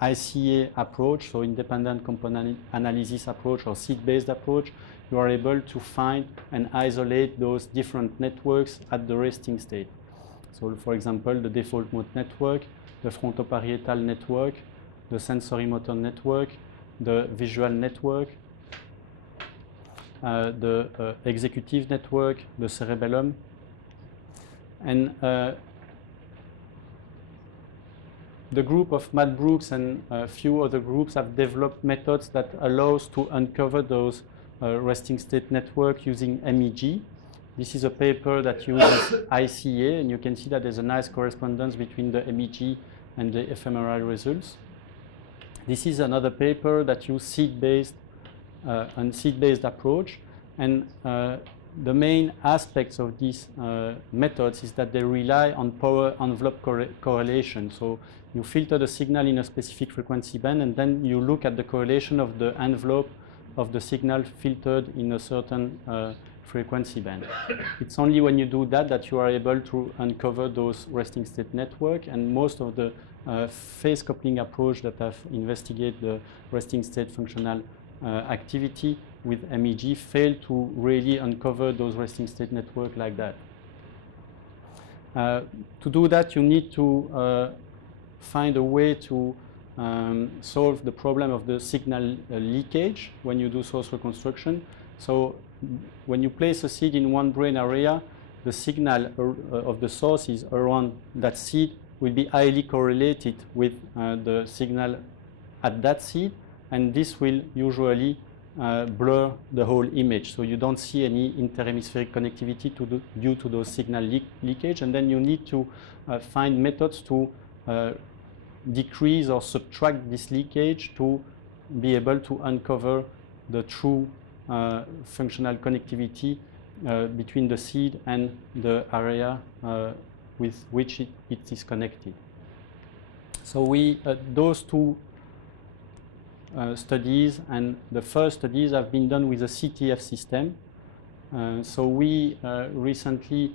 ICA approach, so independent component analysis approach, or seed-based approach, you are able to find and isolate those different networks at the resting state. So for example, the default mode network, the frontoparietal network, the sensory motor network, the visual network, the executive network, the cerebellum. And the group of Matt Brooks and a few other groups have developed methods that allow us to uncover those resting state network using MEG. This is a paper that uses ICA, and you can see that there's a nice correspondence between the MEG and the fMRI results. This is another paper that uses seed-based approach, and the main aspects of these methods is that they rely on power envelope correlation. So you filter the signal in a specific frequency band, and then you look at the correlation of the envelope of the signal filtered in a certain frequency band. It's only when you do that that you are able to uncover those resting state network, and most of the phase coupling approach that have investigated the resting state functional activity with MEG fail to really uncover those resting state network like that. To do that, you need to find a way to solve the problem of the signal leakage when you do source reconstruction. So when you place a seed in one brain area, the signal of the sources around that seed will be highly correlated with the signal at that seed, and this will usually blur the whole image. So you don't see any interhemispheric connectivity due to those signal leakage, and then you need to find methods to decrease or subtract this leakage to be able to uncover the true functional connectivity between the seed and the area with which it is connected. So those two studies, and the first studies have been done with a CTF system. So we recently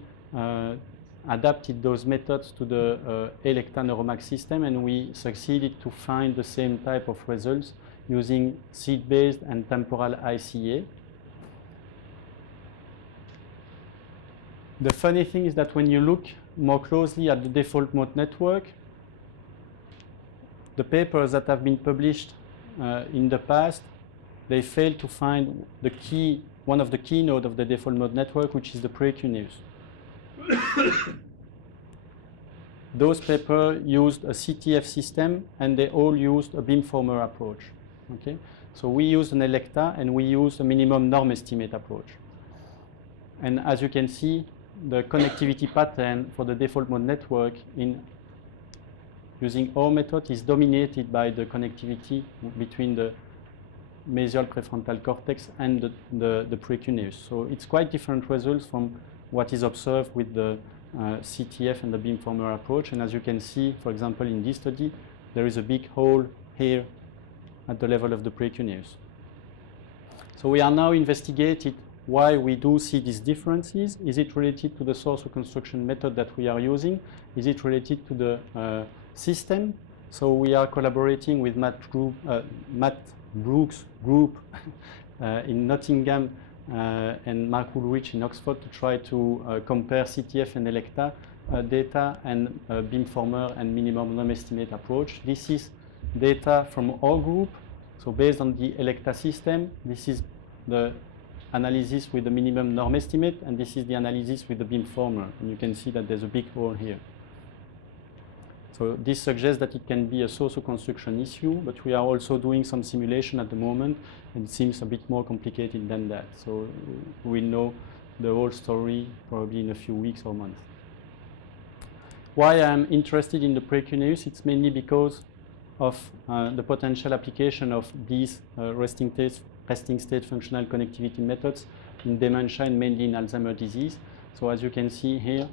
adapted those methods to the Elekta NeuroMag system, and we succeeded to find the same type of results using seed-based and temporal ICA. The funny thing is that when you look more closely at the default mode network, the papers that have been published in the past, they fail to find one of the key nodes of the default mode network, which is the precuneus. Those papers used a CTF system, and they all used a beamformer approach. Okay? So we used an Elekta, and we used a minimum norm estimate approach. And as you can see, the connectivity pattern for the default mode network using our method is dominated by the connectivity between the mesial prefrontal cortex and the precuneus. So it's quite different results from what is observed with the CTF and the beamformer approach. And as you can see, for example, in this study, there is a big hole here at the level of the precuneus. So we are now investigating why we do see these differences. Is it related to the source reconstruction method that we are using? Is it related to the system? So we are collaborating with Matt Brooks' group in Nottingham and Mark Woolrich in Oxford to try to compare CTF and ELECTA data and beamformer and minimum norm estimate approach. This is data from our group. So based on the ELECTA system, this is the analysis with the minimum norm estimate, and this is the analysis with the beamformer. And you can see that there's a big hole here. So this suggests that it can be a source reconstruction issue, but we are also doing some simulation at the moment, and it seems a bit more complicated than that. So we'll know the whole story probably in a few weeks or months. Why I'm interested in the precuneus, it's mainly because of the potential application of these resting state functional connectivity methods in dementia and mainly in Alzheimer's disease. So as you can see here,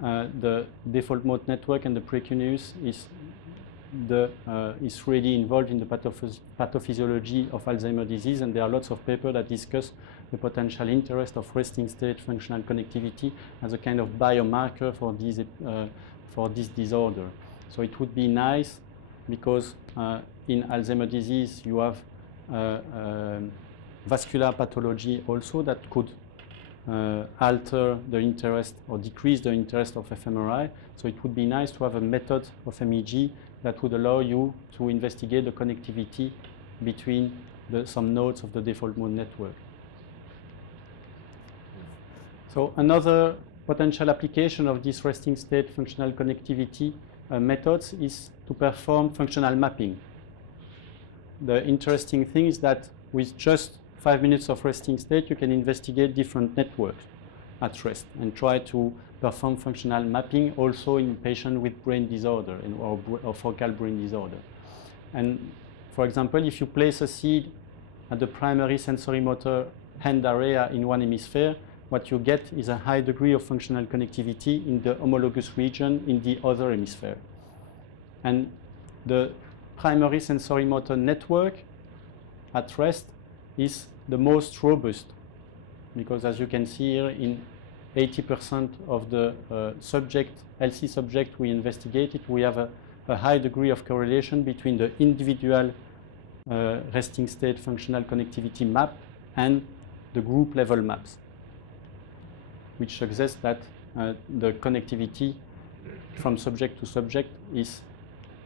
the default mode network and the precuneus is really involved in the pathophysiology of Alzheimer's disease, and there are lots of papers that discuss the potential interest of resting state functional connectivity as a kind of biomarker for this disorder. So it would be nice because in Alzheimer's disease you have vascular pathology also that could alter the interest or decrease the interest of fMRI. So it would be nice to have a method of MEG that would allow you to investigate the connectivity between some nodes of the default mode network. So another potential application of this resting state functional connectivity methods is to perform functional mapping. The interesting thing is that with just 5 minutes of resting state, you can investigate different networks at rest and try to perform functional mapping also in patients with brain disorder or focal brain disorder. And for example, if you place a seed at the primary sensory motor hand area in one hemisphere, what you get is a high degree of functional connectivity in the homologous region in the other hemisphere. And the primary sensory motor network at rest is the most robust, because as you can see here, in 80% of the LC subject we investigated, we have a high degree of correlation between the individual resting state functional connectivity map and the group level maps, which suggests that the connectivity from subject to subject is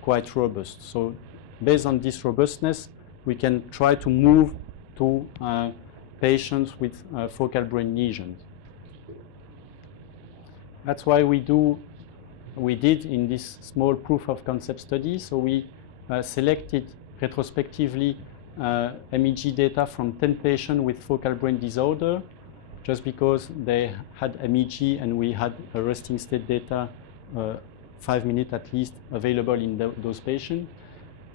quite robust. So based on this robustness, we can try to move to patients with focal brain lesions. That's why we did in this small proof of concept study. So we selected retrospectively MEG data from 10 patients with focal brain disorder, just because they had MEG and we had a resting state data 5 minutes at least available in those patients.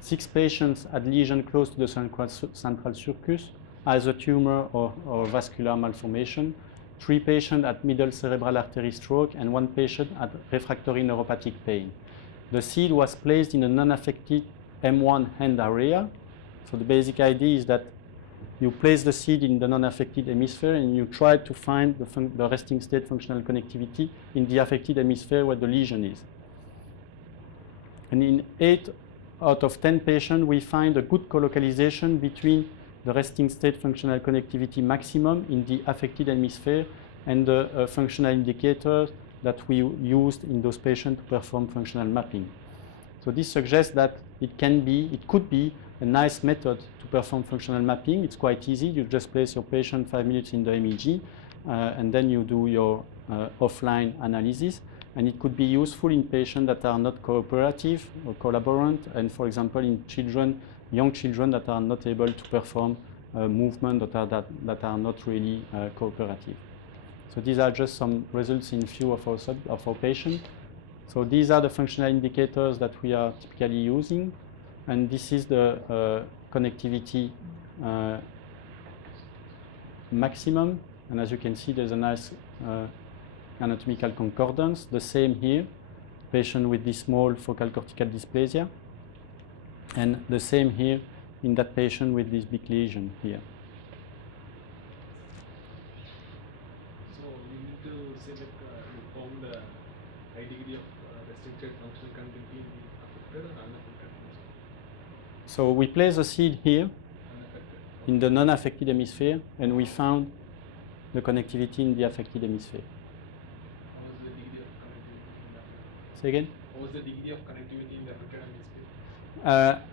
6 patients had lesion close to the central sulcus, either tumor or vascular malformation. 3 patients had middle cerebral artery stroke, and 1 patient had refractory neuropathic pain. The seed was placed in a non-affected M1 hand area. So the basic idea is that you place the seed in the non-affected hemisphere and you try to find the resting state functional connectivity in the affected hemisphere where the lesion is. And in 8 out of 10 patients, we find a good colocalization between the resting state functional connectivity maximum in the affected hemisphere and the functional indicators that we used in those patients to perform functional mapping. So this suggests that it could be a nice method to perform functional mapping. It's quite easy. You just place your patient 5 minutes in the MEG, and then you do your offline analysis. And it could be useful in patients that are not cooperative or collaborant, and for example in children, young children that are not able to perform movement that are not really cooperative. So these are just some results in few of our patients. So these are the functional indicators that we are typically using, and this is the connectivity maximum, and as you can see, there's a nice anatomical concordance. The same here, patient with this small focal cortical dysplasia, and the same here in that patient with this big lesion here. So you need to say that you found a high degree of restricted functional connectivity in the affected or unaffected hemisphere? So we place a seed here Unaffected. in the non-affected hemisphere, and we found the connectivity in the affected hemisphere. How was the degree of connectivity in the affected? Say again? What was the degree of connectivity in the affected hemisphere?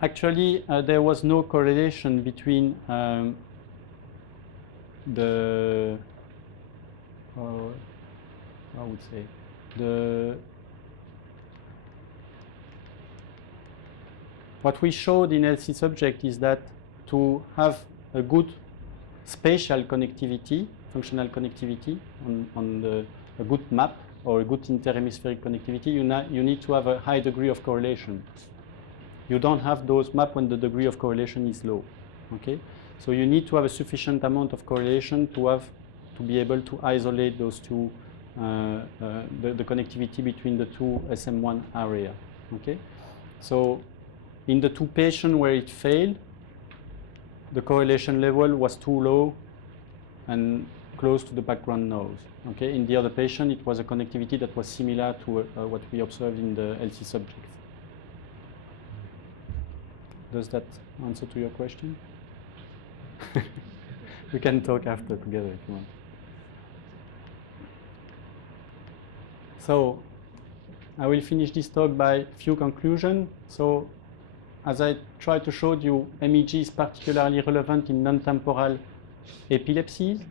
Actually, there was no correlation between the, I would say, what we showed in healthy subject is that to have a good spatial connectivity, functional connectivity on a good map or a good interhemispheric connectivity, you need to have a high degree of correlation. You don't have those maps when the degree of correlation is low. Okay, so you need to have a sufficient amount of correlation to be able to isolate those two, the connectivity between the two SM1 area. Okay, so in the two patients where it failed, the correlation level was too low and close to the background noise. Okay, in the other patient, it was a connectivity that was similar to what we observed in the healthy subjects. Does that answer to your question? We can talk after together if you want. So I will finish this talk by a few conclusions. So as I tried to show you, MEG is particularly relevant in non-temporal epilepsies.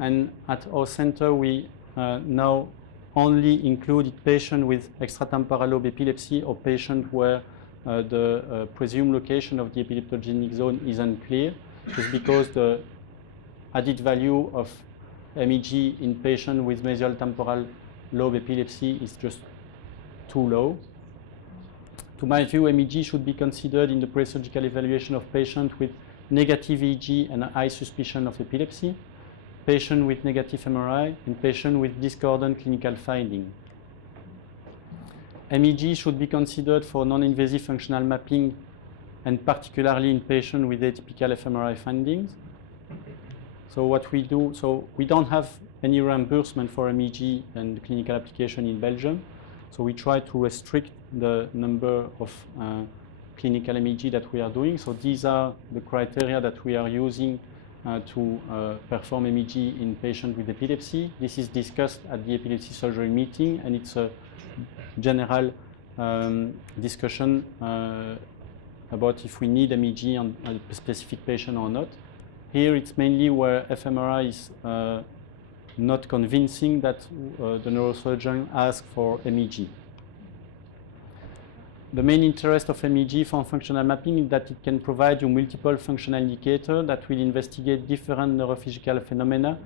And at our center, we now only included patients with extratemporal lobe epilepsy or patients where the presumed location of the epileptogenic zone is unclear, just because the added value of MEG in patients with mesial temporal lobe epilepsy is just too low. To my view, MEG should be considered in the presurgical evaluation of patients with negative EEG and a high suspicion of epilepsy, patients with negative MRI, and patients with discordant clinical finding. MEG should be considered for non-invasive functional mapping, and particularly in patients with atypical fMRI findings. So what we do, so we don't have any reimbursement for MEG and clinical application in Belgium. So we try to restrict the number of clinical MEG that we are doing. So these are the criteria that we are using to perform MEG in patients with epilepsy. This is discussed at the epilepsy surgery meeting, and it's a general discussion about if we need MEG on a specific patient or not. Here it's mainly where fMRI is not convincing that the neurosurgeon asks for MEG. The main interest of MEG for functional mapping is that it can provide you multiple functional indicators that will investigate different neurophysiological phenomena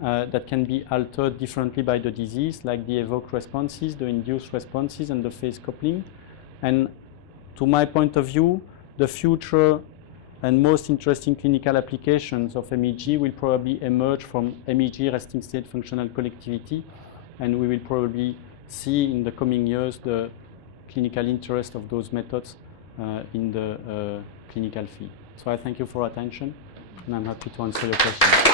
that can be altered differently by the disease, like the evoked responses, the induced responses, and the phase coupling. And to my point of view, the future and most interesting clinical applications of MEG will probably emerge from MEG resting state functional connectivity, and we will probably see in the coming years the clinical interest of those methods in the clinical field. So I thank you for your attention, and I'm happy to answer your questions.